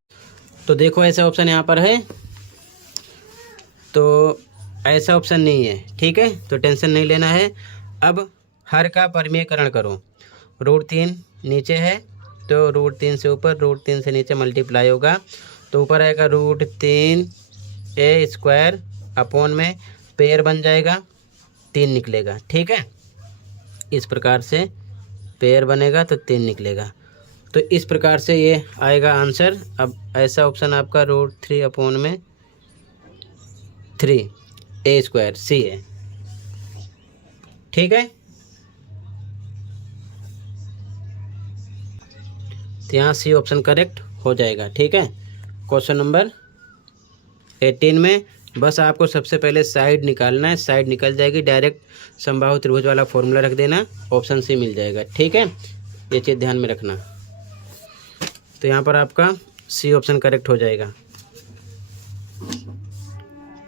तो देखो ऐसा ऑप्शन यहाँ पर है, तो ऐसा ऑप्शन नहीं है। ठीक है, तो टेंशन नहीं लेना है। अब हर का परिमेयकरण करो। रूट 3 नीचे है तो रूट 3 से ऊपर, रूट 3 से नीचे मल्टीप्लाई होगा, तो ऊपर आएगा रूट 3 A स्क्वायर अपॉन में पेयर बन जाएगा, 3 निकलेगा। ठीक है, इस प्रकार से पेयर बनेगा तो 3 निकलेगा। तो इस प्रकार से ये आएगा आंसर। अब ऐसा ऑप्शन आपका रूट 3 अपॉन में 3 A स्क्वायर C है। ठीक है, तो यहाँ C ऑप्शन करेक्ट हो जाएगा। ठीक है, क्वेश्चन नंबर 18 में बस आपको सबसे पहले साइड निकालना है, साइड निकल जाएगी, डायरेक्ट समबाहु त्रिभुज वाला फॉर्मूला रख देना, ऑप्शन C मिल जाएगा। ठीक है, ये चीज़ ध्यान में रखना। तो यहाँ पर आपका C ऑप्शन करेक्ट हो जाएगा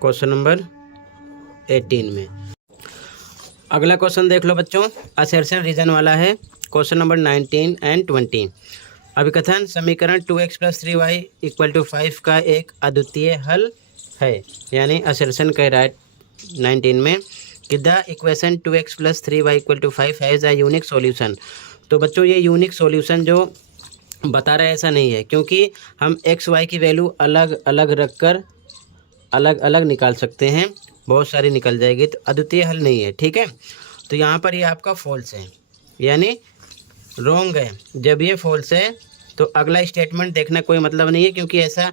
क्वेश्चन नंबर 18 में। अगला क्वेश्चन देख लो बच्चों, असर्शन रीजन वाला है, क्वेश्चन नंबर 19 एंड 20। अभिकथन समीकरण 2x + 3y = 5 का एक अद्वितीय हल है, यानी असर्शन कह रहा है 19 में कि the equation 2x + 3y = 5 has a unique solution. तो बच्चों ये यूनिक सॉल्यूशन जो बता रहा है ऐसा नहीं है, क्योंकि हम x y की वैल्यू अलग अलग रख कर अलग अलग निकाल सकते हैं, बहुत सारी निकल जाएगी, तो अद्वितीय हल नहीं है। ठीक है, तो यहाँ पर ये आपका फॉल्स है, यानी रॉन्ग है। जब ये फॉल्स है तो अगला स्टेटमेंट देखना कोई मतलब नहीं है, क्योंकि ऐसा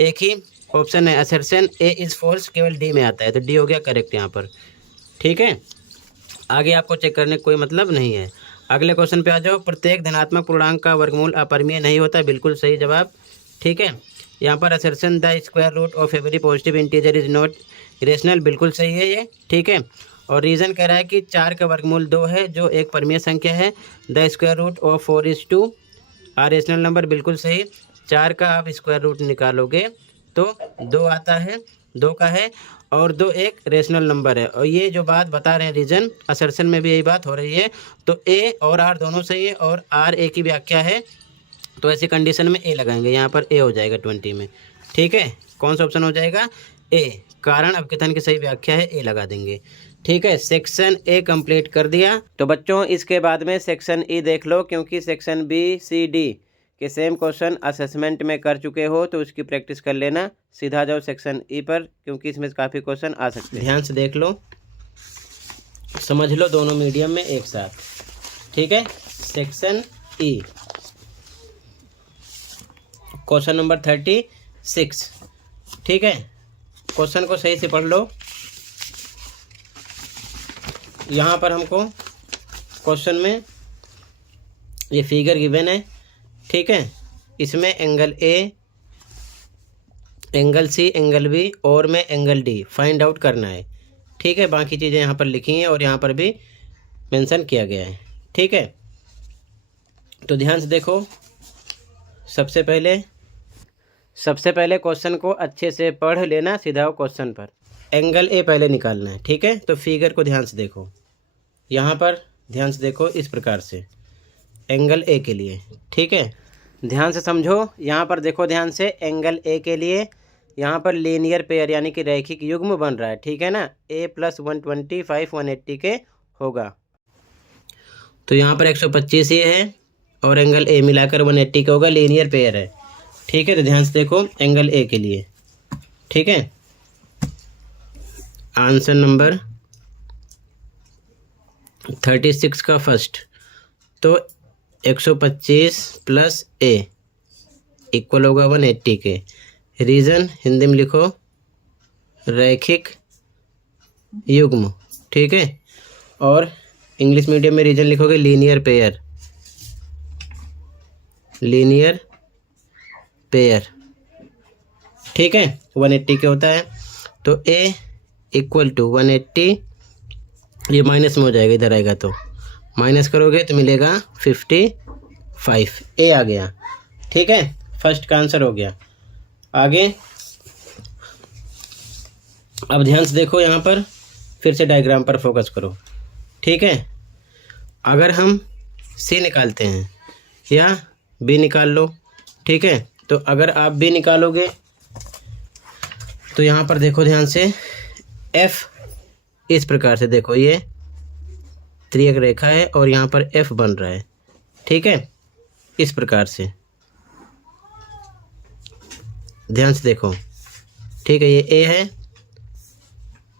एक ही ऑप्शन है, असर्शन ए इज़ फॉल्स, केवल डी में आता है, तो डी हो गया करेक्ट यहाँ पर। ठीक है, आगे आपको चेक करने का कोई मतलब नहीं है। अगले क्वेश्चन पे आ जाओ। प्रत्येक धनात्मक पूर्णांक का वर्गमूल अपरिमेय नहीं होता, बिल्कुल सही जवाब। ठीक है, यहाँ पर assertion the square root of every positive integer is not irrational, बिल्कुल सही है ये। ठीक है, और रीज़न कह रहा है कि 4 का वर्गमूल 2 है, जो एक परिमेय संख्या है। The square root of 4 is 2 are rational number, बिल्कुल सही। 4 का आप स्क्वायर रूट निकालोगे तो 2 आता है, 2 का है, और 2 एक रेशनल नंबर है। और ये जो बात बता रहे हैं रीजन, असर्शन में भी यही बात हो रही है। तो ए और आर दोनों सही है, और आर ए की व्याख्या है, तो ऐसी कंडीशन में ए लगाएंगे। यहाँ पर ए हो जाएगा 20 में। ठीक है, कौन सा ऑप्शन हो जाएगा? ए, कारण अभिकथन की सही व्याख्या है, ए लगा देंगे। ठीक है, सेक्शन ए कंप्लीट कर दिया। तो बच्चों इसके बाद में सेक्शन ई देख लो, क्योंकि सेक्शन बी सी डी के सेम क्वेश्चन असेसमेंट में कर चुके हो, तो उसकी प्रैक्टिस कर लेना। सीधा जाओ सेक्शन ई पर, क्योंकि इसमें काफ़ी क्वेश्चन आ सकते हैं। ध्यान से देख लो, समझ लो दोनों मीडियम में एक साथ। ठीक है, सेक्शन ई क्वेश्चन नंबर 36। ठीक है, क्वेश्चन को सही से पढ़ लो। यहाँ पर हमको क्वेश्चन में ये फिगर गिवन है। ठीक है, इसमें angle A, angle C, angle B और में एंगल डी फाइंड आउट करना है। ठीक है, बाकी चीज़ें यहाँ पर लिखी हैं और यहाँ पर भी मेंशन किया गया है। ठीक है, तो ध्यान से देखो। सबसे पहले क्वेश्चन को अच्छे से पढ़ लेना, सीधा क्वेश्चन पर। एंगल ए पहले निकालना है। ठीक है, तो फिगर को ध्यान से देखो, यहाँ पर ध्यान से देखो, इस प्रकार से एंगल ए के लिए। ठीक है, ध्यान से समझो, यहाँ पर देखो ध्यान से। एंगल ए के लिए यहाँ पर लीनियर पेयर यानी कि रैखिक युग्म बन रहा है। ठीक है ना, a + 125 180 के होगा। तो यहाँ पर 125 ये है और एंगल ए मिलाकर 180 का होगा, लीनियर पेयर है। ठीक है, तो ध्यान से देखो एंगल ए के लिए। ठीक है, आंसर नंबर 36 का फर्स्ट, तो 125 + a इक्वल होगा 180 के। रीज़न हिंदी में लिखो रैखिक युग्म। ठीक है, और इंग्लिश मीडियम में रीज़न लिखोगे लीनियर पेयर, लीनियर पेयर। ठीक है, 180 के होता है। तो a = 180, ये माइनस में हो जाएगा, इधर आएगा तो माइनस करोगे तो मिलेगा 55, ए आ गया। ठीक है, फर्स्ट का आंसर हो गया। आगे अब ध्यान से देखो, यहाँ पर फिर से डायग्राम पर फोकस करो। ठीक है, अगर हम सी निकालते हैं या बी निकाल लो। ठीक है, तो अगर आप बी निकालोगे तो यहाँ पर देखो ध्यान से, एफ इस प्रकार से देखो, ये त्रियक रेखा है और यहाँ पर एफ बन रहा है। ठीक है, इस प्रकार से ध्यान से देखो। ठीक है, ये ए है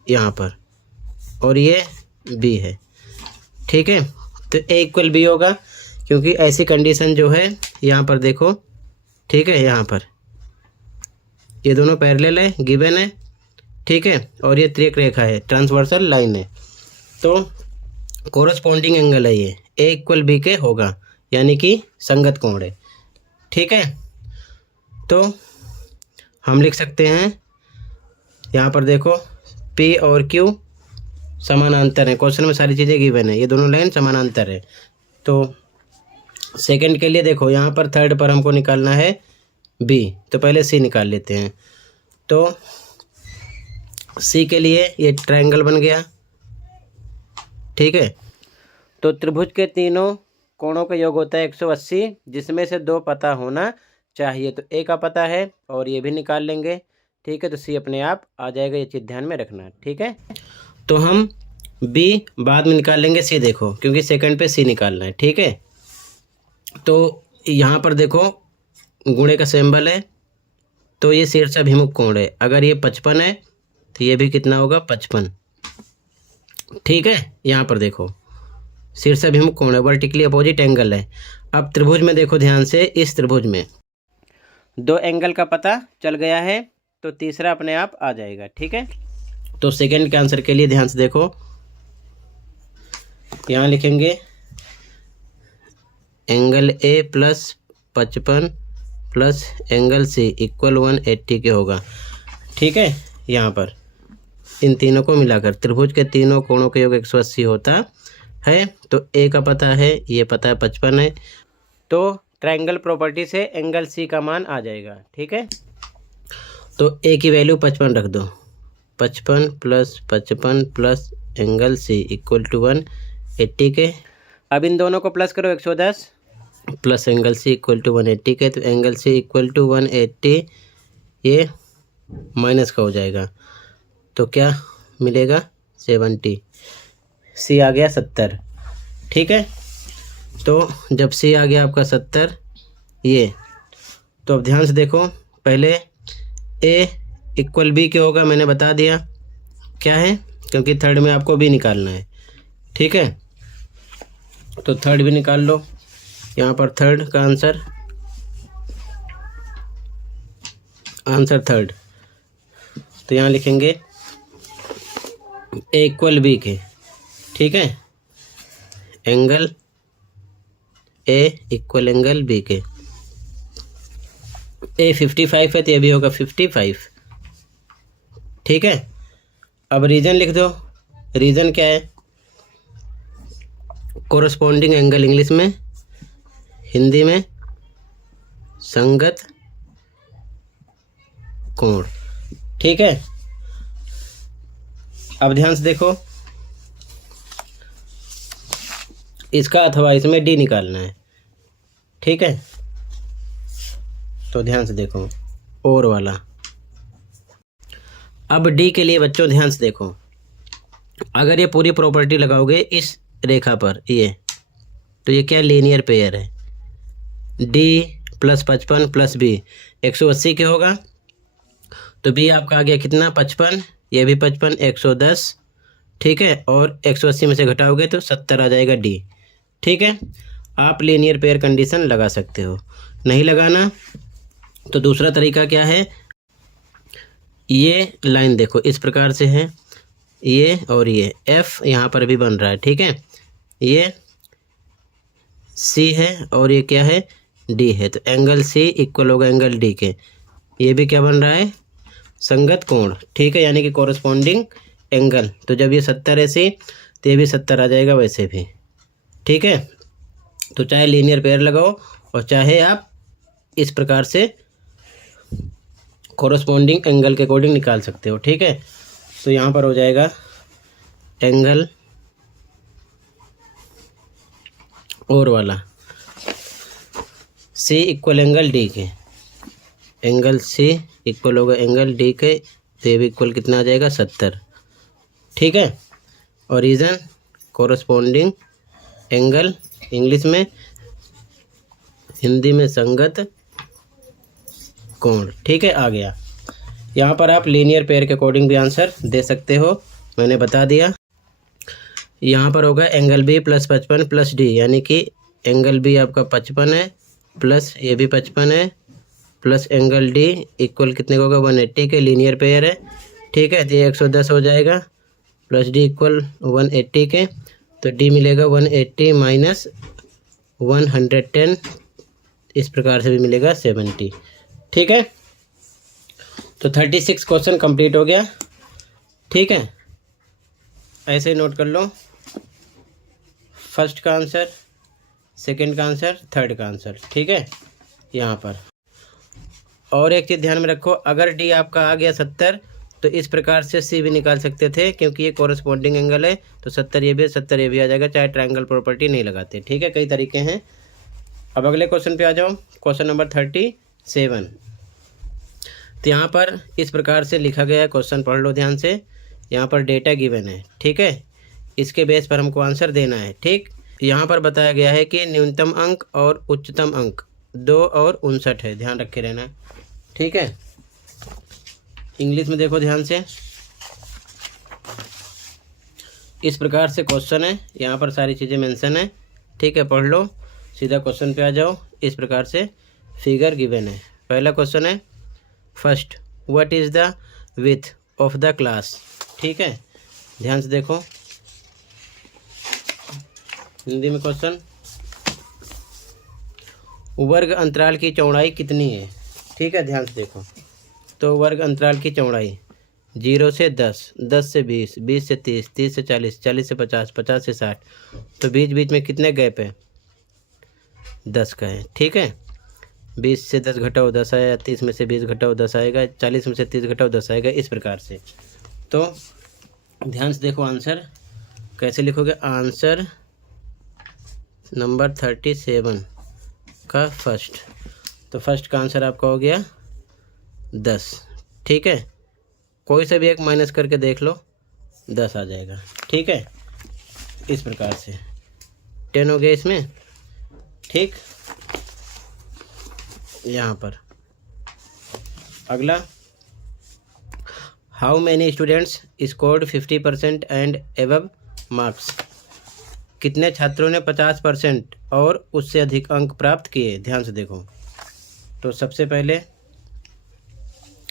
यहाँ पर और ये बी है। ठीक है, तो ए = बी होगा, क्योंकि ऐसी कंडीशन जो है यहाँ पर देखो। ठीक है, यहाँ पर ये दोनों पैरेलल है, गिवन है। ठीक है, और ये त्रियक रेखा है, ट्रांसवर्सल लाइन है, तो कोरस्पॉन्डिंग एंगल है ये, ए = बी के होगा, यानी कि संगत कोण है। ठीक है, तो हम लिख सकते हैं यहाँ पर देखो P और Q समानांतर है। क्वेश्चन में सारी चीज़ें गिवन है, ये दोनों लाइन समानांतर है। तो सेकंड के लिए देखो, यहाँ पर थर्ड पर हमको निकालना है B, तो पहले C निकाल लेते हैं। तो C के लिए ये ट्रायंगल बन गया। ठीक है, तो त्रिभुज के तीनों कोणों का योग होता है 180, जिसमें से 2 पता होना चाहिए। तो ए का पता है और ये भी निकाल लेंगे, ठीक है। तो सी अपने आप आ जाएगा, ये चीज़ ध्यान में रखना, ठीक है। तो हम बी बाद में निकाल लेंगे, सी देखो क्योंकि सेकंड पे सी निकालना है, ठीक है। तो यहाँ पर देखो गुणे का सिंबल है, तो ये शीर्षाभिमुख कोण है। अगर ये 55 है तो ये भी कितना होगा 55, ठीक है। यहाँ पर देखो शीर्षाभिमुख कोण है, वर्टिकली अपोजिट एंगल है। अब त्रिभुज में देखो ध्यान से, इस त्रिभुज में 2 एंगल का पता चल गया है, तो तीसरा अपने आप आ जाएगा, ठीक है। तो सेकंड के आंसर के लिए ध्यान से देखो, यहाँ लिखेंगे angle A plus 55 plus angle C equal 180 के होगा, ठीक है। यहाँ पर इन तीनों को मिलाकर त्रिभुज के तीनों कोणों का योग 180 होता है। तो ए का पता है, ये पता है 55 है, तो ट्रायंगल प्रॉपर्टी से एंगल सी का मान आ जाएगा, ठीक है। तो ए की वैल्यू 55 रख दो, 55 plus 55 plus angle C equal to 180 के। अब इन दोनों को प्लस करो, 110 plus angle C equal to 180 के। तो एंगल सी इक्वल टू 180, ये माइनस का हो जाएगा, तो क्या मिलेगा 70, सी आ गया 70, ठीक है। तो जब सी आ गया आपका 70 ये, तो अब ध्यान से देखो, पहले ए इक्वल बी के होगा, मैंने बता दिया क्या है, क्योंकि थर्ड में आपको बी निकालना है, ठीक है। तो थर्ड भी निकाल लो, यहाँ पर थर्ड का आंसर थर्ड, तो यहाँ लिखेंगे ए इक्वल बी के, ठीक है। Angle A equal angle B के, ए 55 है तो ये भी होगा 55, ठीक है। अब रीजन लिख दो, रीजन क्या है, कोरस्पॉन्डिंग एंगल इंग्लिश में, हिंदी में संगत कोण, ठीक है। अब ध्यान से देखो, इसका अथवा इसमें डी निकालना है, ठीक है। तो ध्यान से देखो और वाला, अब डी के लिए बच्चों ध्यान से देखो, अगर ये पूरी प्रॉपर्टी लगाओगे इस रेखा पर ये, तो ये क्या लीनियर पेयर है, डी प्लस 55 प्लस बी 180 के होगा। तो बी आपका आ गया कितना 55, ये भी 55, 110, ठीक है। और 180 में से घटाओगे तो 70 आ जाएगा डी, ठीक है। आप लीनियर पेयर कंडीशन लगा सकते हो, नहीं लगाना तो दूसरा तरीका क्या है, ये लाइन देखो इस प्रकार से है, ये और ये एफ यहाँ पर भी बन रहा है, ठीक है। ये सी है और ये क्या है डी है, तो एंगल सी इक्वल होगा एंगल डी के। ये भी क्या बन रहा है संगत कोण, ठीक है, यानी कि कोरस्पॉन्डिंग एंगल। तो जब ये 70 है सी, तो ये भी 70 आ जाएगा वैसे भी, ठीक है। तो चाहे लीनियर पेयर लगाओ और चाहे आप इस प्रकार से कोरस्पॉन्डिंग एंगल के अकॉर्डिंग निकाल सकते हो, ठीक है। तो यहाँ पर हो जाएगा एंगल और वाला सी इक्वल एंगल डी के, एंगल सी इक्वल होगा एंगल डी के, तो ये भी इक्वल कितना आ जाएगा 70, ठीक है। और रीजन कोरस्पॉन्डिंग एंगल इंग्लिश में, हिंदी में संगत कोण, ठीक है, आ गया। यहाँ पर आप लीनियर पेयर के अकॉर्डिंग भी आंसर दे सकते हो, मैंने बता दिया। यहाँ पर होगा angle B plus 55 plus D, यानी कि एंगल बी आपका 55 है प्लस ये भी 55 है प्लस एंगल डी इक्वल कितने का होगा 180 के, लीनियर पेयर है, ठीक है। तो ये 110 हो जाएगा प्लस डी इक्वल 180 के, तो डी मिलेगा 180 माइनस 110, इस प्रकार से भी मिलेगा 70, ठीक है। तो 36 क्वेश्चन कंप्लीट हो गया, ठीक है। ऐसे ही नोट कर लो, फर्स्ट का आंसर, सेकंड का आंसर, थर्ड का आंसर, ठीक है यहाँ पर। और एक चीज़ ध्यान में रखो, अगर डी आपका आ गया 70 तो इस प्रकार से सी भी निकाल सकते थे, क्योंकि ये कोरस्पॉन्डिंग एंगल है, तो 70 ये भी 70 ये भी आ जाएगा, चाहे ट्रायंगल प्रॉपर्टी नहीं लगाते। ठीक है, कई तरीके हैं। अब अगले क्वेश्चन पे आ जाओ, क्वेश्चन नंबर 37। तो यहाँ पर इस प्रकार से लिखा गया है, क्वेश्चन पढ़ लो ध्यान से। यहाँ पर डेटा गिवन है, ठीक है, इसके बेस पर हमको आंसर देना है। ठीक, यहाँ पर बताया गया है कि न्यूनतम अंक और उच्चतम अंक 2 और 59 है, ध्यान रखे रहना। ठीक है, इंग्लिश में देखो ध्यान से, इस प्रकार से क्वेश्चन है, यहाँ पर सारी चीज़ें मेंशन है। ठीक है, पढ़ लो, सीधा क्वेश्चन पे आ जाओ। इस प्रकार से फिगर गिवन है। पहला क्वेश्चन है, first what is the width of the class. ठीक है, ध्यान से देखो, हिंदी में क्वेश्चन, वर्ग अंतराल की चौड़ाई कितनी है। ठीक है, ध्यान से देखो, तो वर्ग अंतराल की चौड़ाई 0 से 10, 10 से 20, 20 से 30, 30 से 40, 40 से 50, 50 से 60, तो बीच बीच में कितने गैप है, 10 का है। ठीक है, 20 से 10 घटाओ 10 आया, 30 में से 20 घटाओ 10 आएगा, 40 में से 30 घटाओ 10 आएगा, इस प्रकार से। तो ध्यान से देखो, आंसर कैसे लिखोगे, आंसर नंबर 37 का फर्स्ट, तो फर्स्ट का आंसर आपका हो गया 10। ठीक है, कोई से भी एक माइनस करके देख लो, 10 आ जाएगा। ठीक है, इस प्रकार से 10 हो गया इसमें। ठीक, यहाँ पर अगला, how many students scored 50% and above marks. कितने छात्रों ने 50% और उससे अधिक अंक प्राप्त किए। ध्यान से देखो, तो सबसे पहले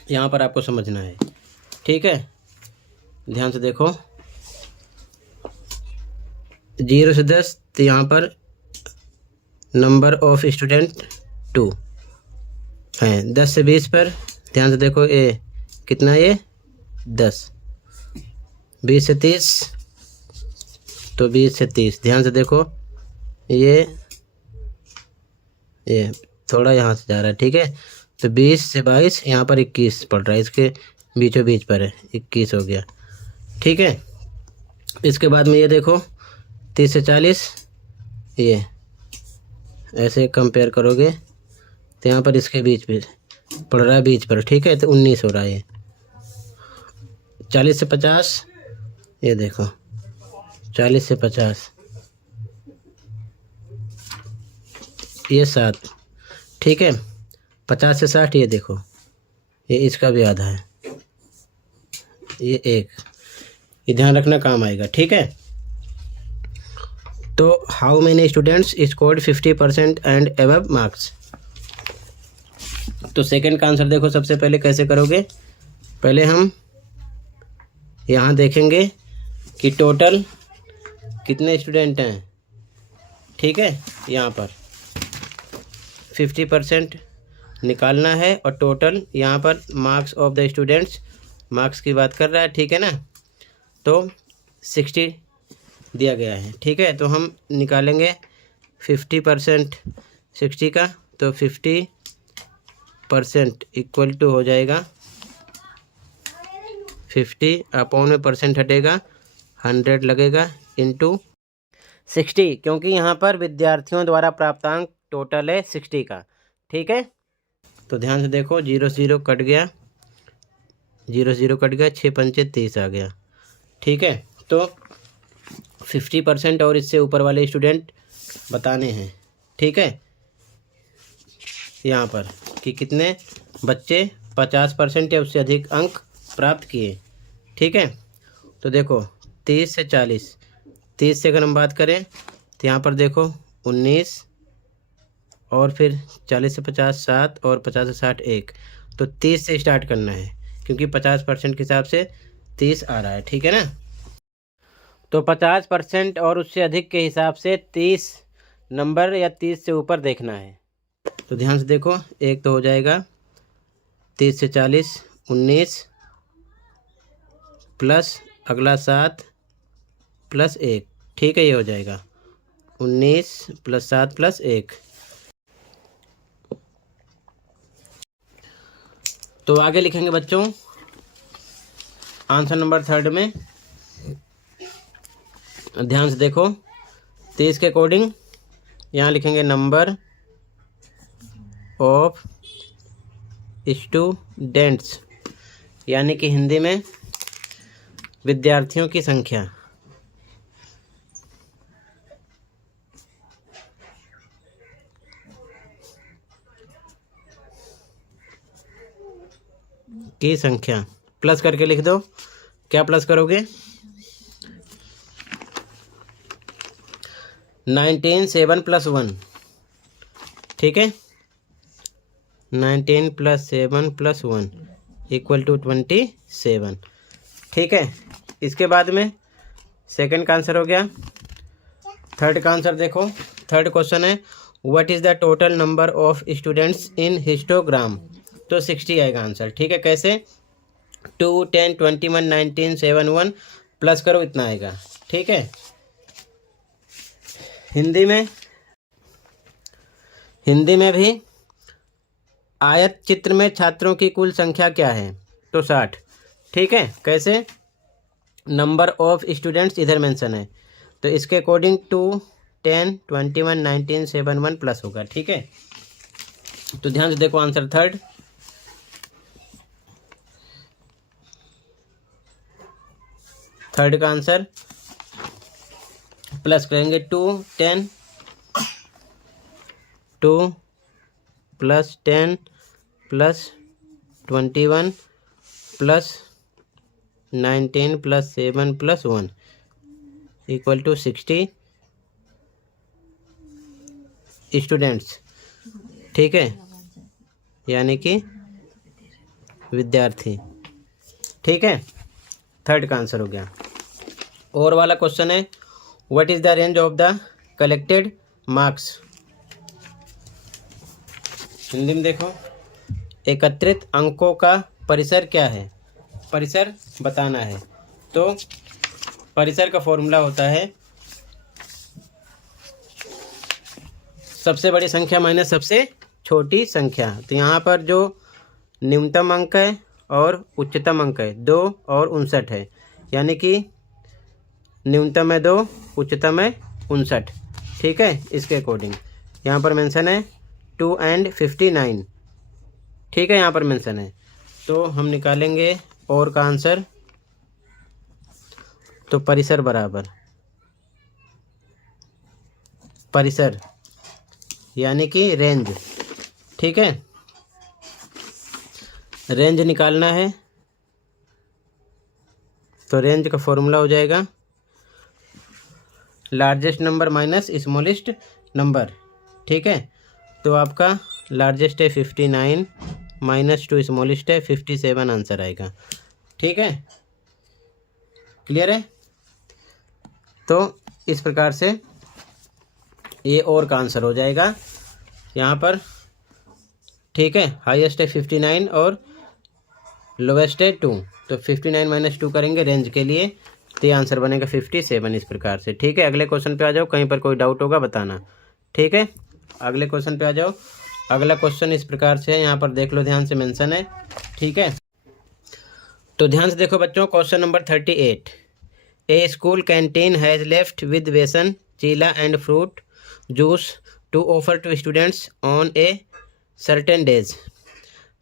यहाँ पर आपको समझना है। ठीक है, ध्यान से देखो, 0 से 10, तो यहाँ पर नंबर ऑफ स्टूडेंट 2 है। 10 से 20 पर ध्यान से देखो, ये कितना, ये 10। 20 से 30, तो 20 से 30, ध्यान से देखो, ये थोड़ा यहाँ से जा रहा है। ठीक है, तो 20 से 22, यहाँ पर 21 पड़ रहा है, इसके बीचों बीच पर है, 21 हो गया। ठीक है, इसके बाद में ये देखो, 30 से 40, ये ऐसे कंपेयर करोगे तो यहाँ पर इसके बीच में पड़ रहा है, बीच पर। ठीक है, तो 19 हो रहा है ये। 40 से 50, ये देखो, 40 से 50, ये 7। ठीक है, 50 से 60, ये देखो, ये इसका भी आधा है, ये 1। ये ध्यान रखना, काम आएगा। ठीक है, तो how many students scored 50% and above marks. तो सेकंड का आंसर देखो, सबसे पहले कैसे करोगे, पहले हम यहाँ देखेंगे कि टोटल कितने स्टूडेंट हैं। ठीक है, यहाँ पर 50% निकालना है, और टोटल यहाँ पर marks of the students, marks की बात कर रहा है। ठीक है ना, तो 60 दिया गया है। ठीक है, तो हम निकालेंगे 50% 60 का, तो 50% इक्वल टू हो जाएगा 50 अपॉन में परसेंट हटेगा, 100 लगेगा इंटू 60, क्योंकि यहाँ पर विद्यार्थियों द्वारा प्राप्तांक टोटल है 60 का। ठीक है, तो ध्यान से देखो, 0 से 0 कट गया, 0 0 कट गया, 6 पंचे 30 आ गया। ठीक है, तो 50% और इससे ऊपर वाले स्टूडेंट बताने हैं। ठीक है, यहाँ पर कि कितने बच्चे 50% या उससे अधिक अंक प्राप्त किए। ठीक है, तो देखो 30 से 40, 30 से अगर हम बात करें तो यहाँ पर देखो 19, और फिर 40 से 50 7, और 50 से 60 1, तो 30 से स्टार्ट करना है, क्योंकि 50% के हिसाब से 30 आ रहा है। ठीक है ना, तो 50% और उससे अधिक के हिसाब से 30 नंबर या 30 से ऊपर देखना है। तो ध्यान से देखो, एक तो हो जाएगा 30 से 40 19 प्लस अगला 7 प्लस 1। ठीक है, ये हो जाएगा 19 प्लस 7 प्लस 1। तो आगे लिखेंगे बच्चों, आंसर नंबर 3 में ध्यान से देखो, 30 के अकॉर्डिंग यहाँ लिखेंगे नंबर ऑफ स्टूडेंट्स, यानी कि हिंदी में विद्यार्थियों की संख्या। की संख्या प्लस करके लिख दो। क्या प्लस करोगे? 19 7 + 1, ठीक है। 19 + 7 + 1 = 27, ठीक है। इसके बाद में सेकंड का आंसर हो गया। थर्ड का आंसर देखो, थर्ड क्वेश्चन है what is the total number of students in histogram. तो 60 आएगा आंसर, ठीक है। कैसे? 2 10 21 19 7 1 प्लस करो, इतना आएगा, ठीक है। हिंदी में भी आयत चित्र में छात्रों की कुल संख्या क्या है? तो 60, ठीक है। कैसे? नंबर ऑफ स्टूडेंट्स इधर मेंशन है, तो इसके अकॉर्डिंग 2 10 21 19 7 1 प्लस होगा, ठीक है। तो ध्यान से देखो आंसर थर्ड। थर्ड का आंसर प्लस करेंगे 2 10 2 + 10 + 21 + 19 + 7 + 1 = 60 स्टूडेंट्स, ठीक है, यानी कि विद्यार्थी, ठीक है। थर्ड का आंसर हो गया। और वाला क्वेश्चन है what is the range of the collected marks. Hindi में देखो, एकत्रित अंकों का परिसर क्या है? परिसर बताना है। तो परिसर का फॉर्मूला होता है सबसे बड़ी संख्या माइनस सबसे छोटी संख्या। तो यहाँ पर जो न्यूनतम अंक है और उच्चतम अंक है 2 और 59 है, यानी कि न्यूनतम है 2, उच्चतम है 59, ठीक है। इसके अकॉर्डिंग यहाँ पर मेंशन है 2 and 59, ठीक है, यहाँ पर मेंशन है। तो हम निकालेंगे और का आंसर। तो परिसर बराबर परिसर यानी कि रेंज, ठीक है। रेंज निकालना है तो रेंज का फॉर्मूला हो जाएगा largest number minus smallest number, ठीक है। तो आपका लार्जेस्ट है 59 -2 स्मॉलेस्ट है 57 आंसर आएगा, ठीक है। क्लियर है? तो इस प्रकार से ये और का आंसर हो जाएगा यहाँ पर, ठीक है। हाईएस्ट है 59 और लोवेस्ट है 2, तो 59 - 2 करेंगे रेंज के लिए, तो ये आंसर बनेगा 57 इस प्रकार से, ठीक है। अगले क्वेश्चन पे आ जाओ, कहीं पर कोई डाउट होगा बताना, ठीक है। अगले क्वेश्चन पे आ जाओ। अगला क्वेश्चन इस प्रकार से है, यहाँ पर देख लो, ध्यान से मेंशन है, ठीक है। तो ध्यान से देखो बच्चों, question number 38, a school canteen has left with besan chilla and fruit juice to offer to students on a certain days.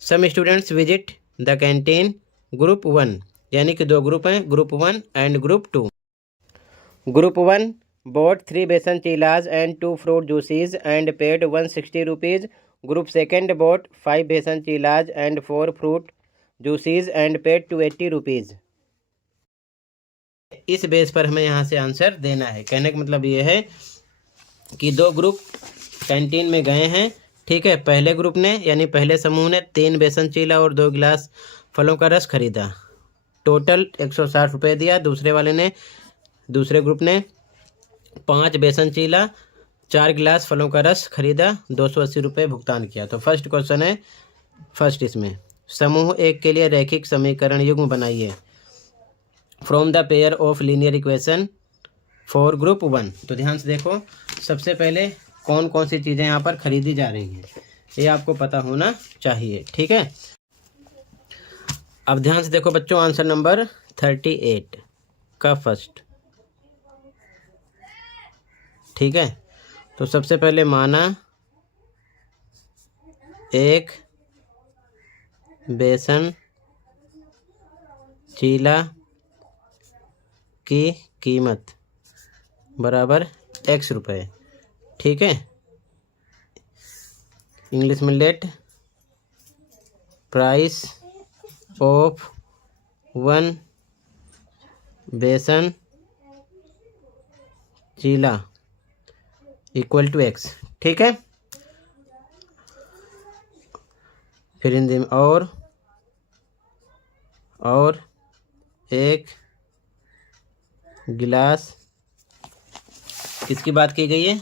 Some students visit the canteen group 1, यानी कि 2 ग्रुप हैं, group 1 and group 2। Group 1 bought 3 besan chilas and 2 fruit juices and paid 160 rupees. Group 2 bought 5 besan chilas and 4 fruit juices and paid 280 rupees. इस base पर हमें यहाँ से answer देना है। कहने का मतलब ये है कि 2 ग्रुप कैंटीन में गए हैं, ठीक है। पहले ग्रुप ने यानी पहले समूह ने 3 बेसन चीला और 2 गिलास फलों का रस खरीदा, टोटल 160 रुपये दिया। दूसरे ग्रुप ने 5 बेसन चीला 4 गिलास फलों का रस खरीदा, 280 रुपये भुगतान किया। तो फर्स्ट क्वेश्चन है, फर्स्ट इसमें समूह 1 के लिए रैखिक समीकरण युग्म बनाइए from the pair of linear equation for group 1। तो ध्यान से देखो, सबसे पहले कौन कौन सी चीज़ें यहाँ पर खरीदी जा रही हैं ये आपको पता होना चाहिए, ठीक है। अब ध्यान से देखो बच्चों, आंसर नंबर 38 का फर्स्ट। ठीक है, तो सबसे पहले माना एक बेसन चीला की कीमत बराबर x रुपये। ठीक है, इंग्लिश में लेट प्राइस ऑफ वन बेसन चीला इक्वल टू x। ठीक है, फिर हिंदी में और एक गिलास, किसकी बात की गई है?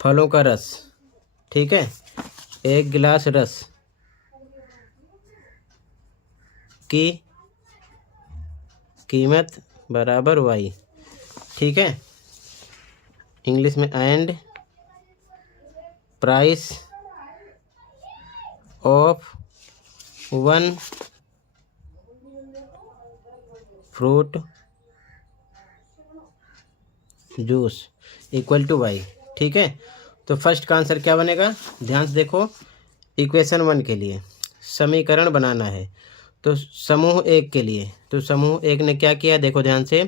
फलों का रस। ठीक है, एक गिलास रस की कीमत बराबर y। ठीक है, इंग्लिश में and price of one fruit juice equal to y। ठीक है, तो फर्स्ट का आंसर क्या बनेगा? ध्यान से देखो, इक्वेशन 1 के लिए समीकरण बनाना है। तो समूह 1 के लिए, तो समूह 1 ने क्या किया? देखो ध्यान से,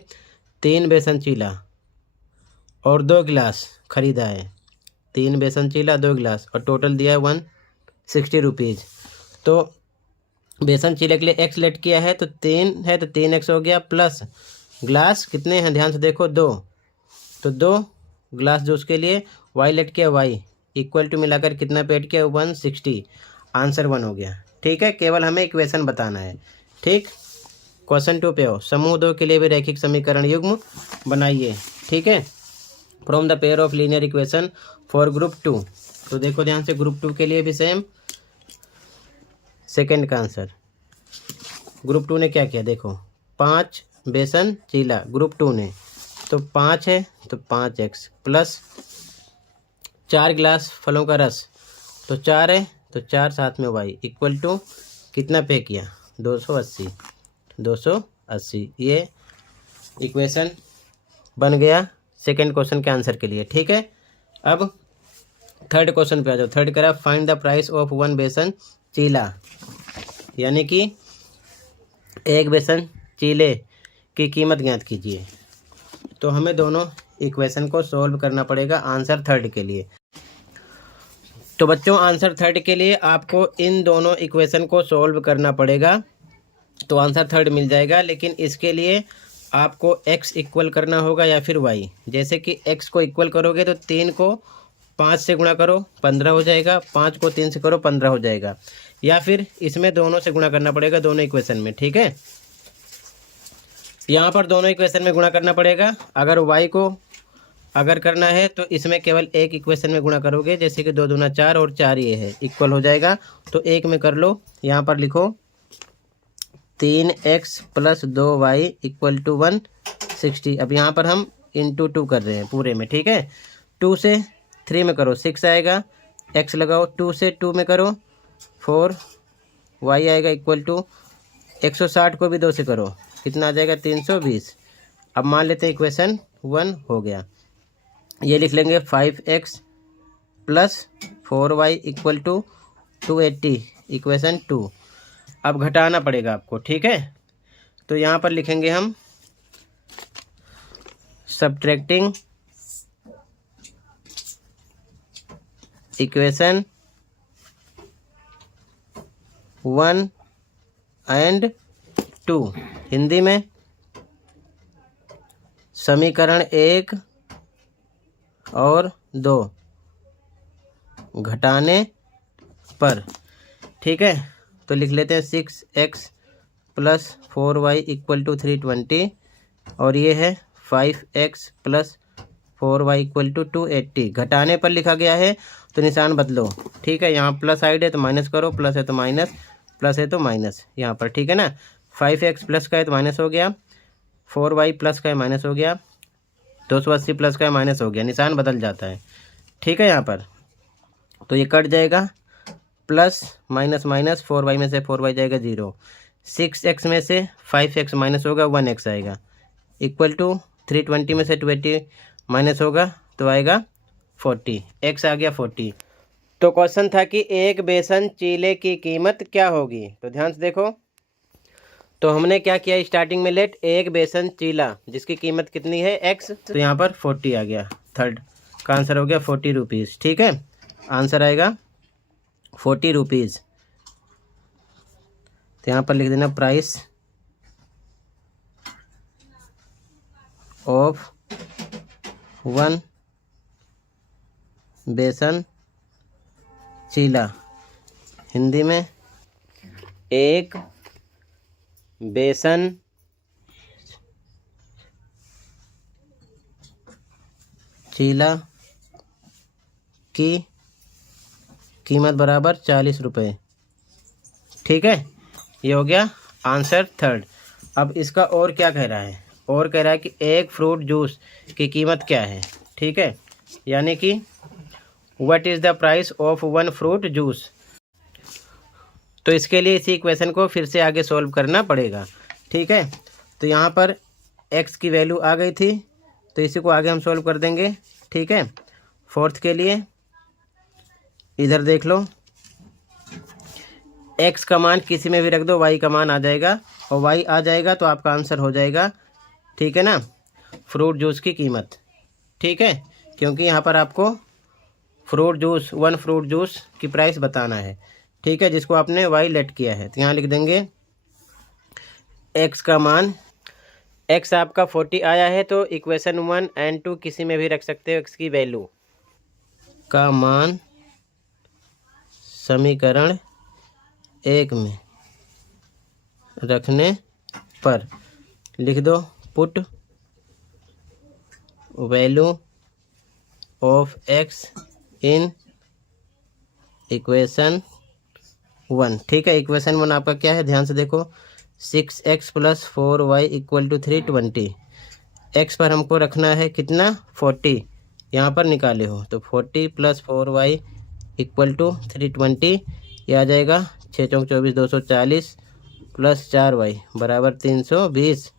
3 बेसन चीला और 2 गिलास खरीदा है। 3 बेसन चीला 2 गिलास और टोटल दिया है 160 रुपीज़। तो बेसन चीले के लिए x लेट किया है, तो 3 है तो 3x हो गया, प्लस ग्लास कितने हैं ध्यान से देखो 2, तो 2 ग्लास जूस के लिए y लेट किया y इक्वल टू मिलाकर कितना पेड किया 160। आंसर 1 हो गया। ठीक है, केवल हमें इक्वेशन बताना है। ठीक, क्वेश्चन 2 पे हो, समूह 2 के लिए भी रैखिक समीकरण युग्म बनाइए। ठीक है, from the pair of linear equation for group 2। तो देखो ध्यान से, ग्रुप 2 के लिए भी सेम, सेकंड का आंसर। ग्रुप 2 ने क्या किया? देखो 5 बेसन चीला ग्रुप 2 ने, तो 5 है तो 5x प्लस 4 गिलास फलों का रस, तो 4 है तो 4 साथ में y इक्वल टू कितना पे किया 280। ये इक्वेशन बन गया सेकंड क्वेश्चन के आंसर के लिए। ठीक है, अब थर्ड क्वेश्चन पे आ जाओ। थर्ड करा find the price of one बेसन चीला, यानी कि एक बेसन चीले की कीमत ज्ञात कीजिए। तो हमें दोनों इक्वेशन को सॉल्व करना पड़ेगा आंसर थर्ड के लिए। तो बच्चों, आंसर थर्ड के लिए आपको इन दोनों इक्वेशन को सॉल्व करना पड़ेगा, तो आंसर थर्ड मिल जाएगा। लेकिन इसके लिए आपको x इक्वल करना होगा या फिर y। जैसे कि x को इक्वल करोगे तो 3 को 5 से गुणा करो 15 हो जाएगा, 5 को 3 से करो 15 हो जाएगा, या फिर इसमें दोनों से गुणा करना पड़ेगा दोनों इक्वेशन में। ठीक है, यहाँ पर दोनों इक्वेशन में गुणा करना पड़ेगा। अगर y को अगर करना है तो इसमें केवल एक इक्वेशन में गुणा करोगे, जैसे कि 2 दूना 4 और 4 ये है, इक्वल हो जाएगा। तो एक में कर लो, यहाँ पर लिखो 3x plus 2y equal to 160। अब यहाँ पर हम इंटू 2 कर रहे हैं पूरे में। ठीक है, 2 से 3 में करो 6 आएगा, x लगाओ, 2 से 2 में करो 4, y आएगा इक्वल टू 160 को भी 2 से करो, कितना आ जाएगा 320। अब मान लेते हैं इक्वेशन 1 हो गया। ये लिख लेंगे 5x plus 4y equal to 280 equation 2। अब घटाना पड़ेगा आपको। ठीक है, तो यहाँ पर लिखेंगे हम सब्ट्रैक्टिंग इक्वेशन 1 एंड 2, हिंदी में समीकरण 1 और 2 घटाने पर। ठीक है, तो लिख लेते हैं 6x plus 4y equal to 320, और ये है 5x plus 4y equal to 280। घटाने पर लिखा गया है तो निशान बदलो। ठीक है, यहाँ प्लस साइड है तो माइनस करो, प्लस है तो माइनस, प्लस है तो माइनस यहाँ पर। ठीक है ना, 5x प्लस का है तो माइनस हो गया, 4y प्लस का है माइनस हो गया, 280 प्लस का है माइनस हो गया, निशान बदल जाता है। ठीक है, यहाँ पर तो ये कट जाएगा, प्लस माइनस माइनस 4y में से 4y जाएगा 0, 6x में से 5x माइनस होगा 1x आएगा, इक्वल टू 320 में से 20 माइनस होगा तो आएगा 40, x आ गया 40। तो क्वेश्चन था कि एक बेसन चीले की कीमत क्या होगी। तो ध्यान से देखो, तो हमने क्या किया स्टार्टिंग में, लेट एक बेसन चीला जिसकी कीमत कितनी है x, तो यहाँ पर 40 आ गया, थर्ड का आंसर हो गया 40 रुपीज़। ठीक है, आंसर आएगा 40 रुपीज़। तो यहाँ पर लिख देना प्राइस ऑफ 1 बेसन चीला, हिंदी में एक बेसन चीला की कीमत बराबर 40 रुपये। ठीक है, ये हो गया आंसर थर्ड। अब इसका और क्या कह रहा है, और कह रहा है कि एक फ्रूट जूस की कीमत क्या है। ठीक है, यानी कि what is the price of 1 fruit juice. तो इसके लिए इसी इक्वेशन को फिर से आगे सॉल्व करना पड़ेगा। ठीक है, तो यहाँ पर x की वैल्यू आ गई थी, तो इसी को आगे हम सॉल्व कर देंगे। ठीक है, फोर्थ के लिए इधर देख लो, x का मान किसी में भी रख दो, y का मान आ जाएगा, और y आ जाएगा तो आपका आंसर हो जाएगा। ठीक है ना, फ्रूट जूस की कीमत। ठीक है, क्योंकि यहाँ पर आपको फ्रूट जूस 1 फ्रूट जूस की प्राइस बताना है। ठीक है, जिसको आपने y लेट किया है, तो यहाँ लिख देंगे x का मान, x आपका 40 आया है, तो इक्वेशन 1 एंड 2 किसी में भी रख सकते हो x की वैल्यू का मान समीकरण 1 में रखने पर लिख दो put value of x in equation 1। ठीक है, इक्वेशन 1 आपका क्या है, ध्यान से देखो, 6x + 4y = 320। x पर हमको रखना है कितना, 40, यहाँ पर निकाले हो, तो 40 + 4y = 320, ये आ जाएगा 6 × 4 = 240 + 4y = 320।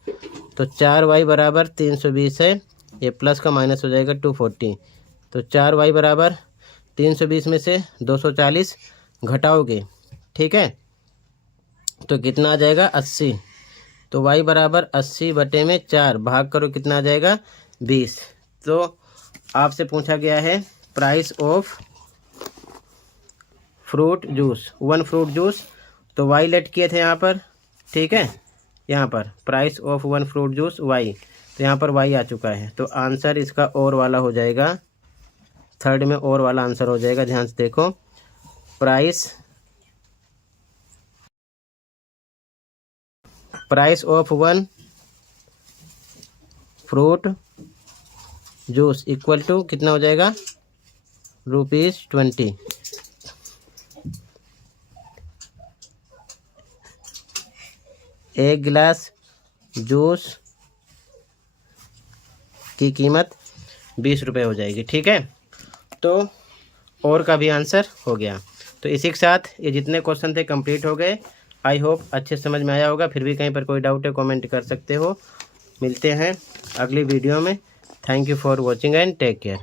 तो 4y = 320 है, ये प्लस का माइनस हो जाएगा 240। तो 4y = 320 में से 240 घटाओगे, ठीक है, तो कितना आ जाएगा 80। तो y = 80/4 भाग करो, कितना आ जाएगा 20। तो आपसे पूछा गया है price of fruit juice, 1 fruit juice, तो y लेट किए थे यहाँ पर। ठीक है, यहाँ पर price of 1 fruit juice y, तो यहाँ पर y आ चुका है, तो आंसर इसका और वाला हो जाएगा, थर्ड में और वाला आंसर हो जाएगा। ध्यान से देखो, प्राइस ऑफ 1 फ्रूट जूस = कितना हो जाएगा, ₹20। एक गिलास जूस की कीमत 20 रुपये हो जाएगी। ठीक है, तो और का भी आंसर हो गया। तो इसी के साथ ये जितने क्वेश्चन थे कंप्लीट हो गए। आई होप अच्छे समझ में आया होगा। फिर भी कहीं पर कोई डाउट है कमेंट कर सकते हो। मिलते हैं अगली वीडियो में। Thank you for watching and take care.